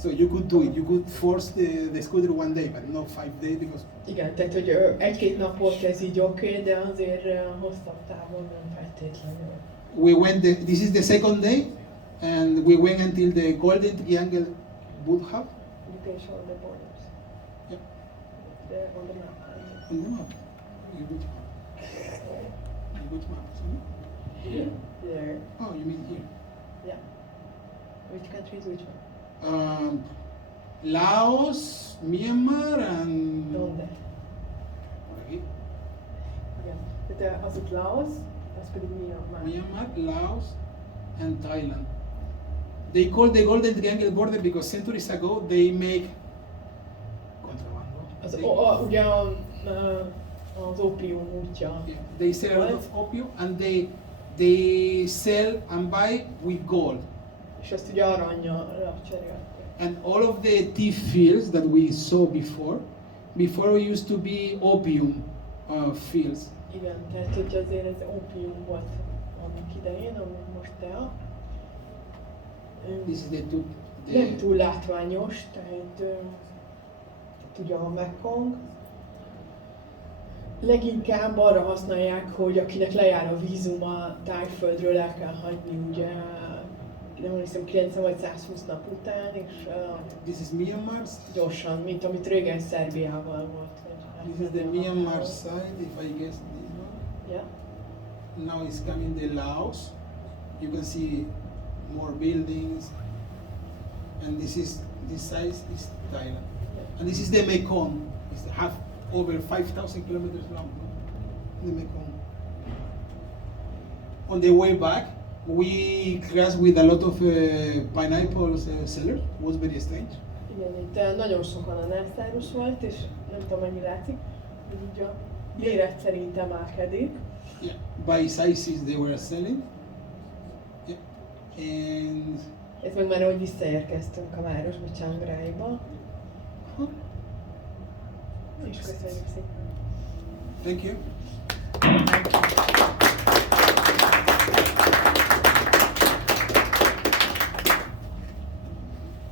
So you could do it. You could force the scooter one day, but not 5 days because. Igen, tehát hogy egy-két napot ez így oké, de azért hosszabb távon nem feltétlenül. We went. This is the second day, and we went until the Golden Triangle Boot Hub. You can show the borders. Yeah. They're on the map. On the map. You good map. You good map. See? There. Oh, you mean here? Yeah. Which countries, which one? Laos, Myanmar, and. Donde? Aquí. Igen. Tehát az itt Laos, az pedig Myanmar. Myanmar, Laos, and Thailand. They call the Golden Triangle border because centuries ago they make contrabando. Ugye az ópium útja. Yeah, they sell a lot of opium and they sell and buy with gold. És ezt ugye aranyra cserélték. And all of the tea fields that we saw before used to be opium fields. Igen, tehát hogy azért ez ópium volt annak idején, ami most tea. This is the two. Nem túl látványos, tehát ugye a Mae Hong. Leginkább arra használják, hogy akinek lejár a vízuma Thaiföldről el kell hagyni, ugye nem hiszem 90 vagy 120 nap után, és This is Myanmar. gyorsan, mint amit régen Szerbiával volt. This is the Myanmar side, if I guess this one. Yeah. Now it's coming the Laos. You can see more buildings, and this size is Thailand. And this is the Mae Hong. It's half over 5,000 kilometers long. The Mae Hong. On the way back, we crashed with a lot of pineapple sellers. It was very strange. Igen, itt nagyon sokan a nászáros volt, és nem tudom, mennyi látszik, hogy így a méret szerint emelkedik. Yeah, by sizes they were selling. Yeah, and Ez meg már, hogy visszaérkeztünk a városba, Chiang Maiból. És köszönjük szépen. thank you.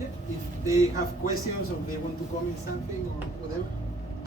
Yeah, if they have questions or they want to comment something or whatever.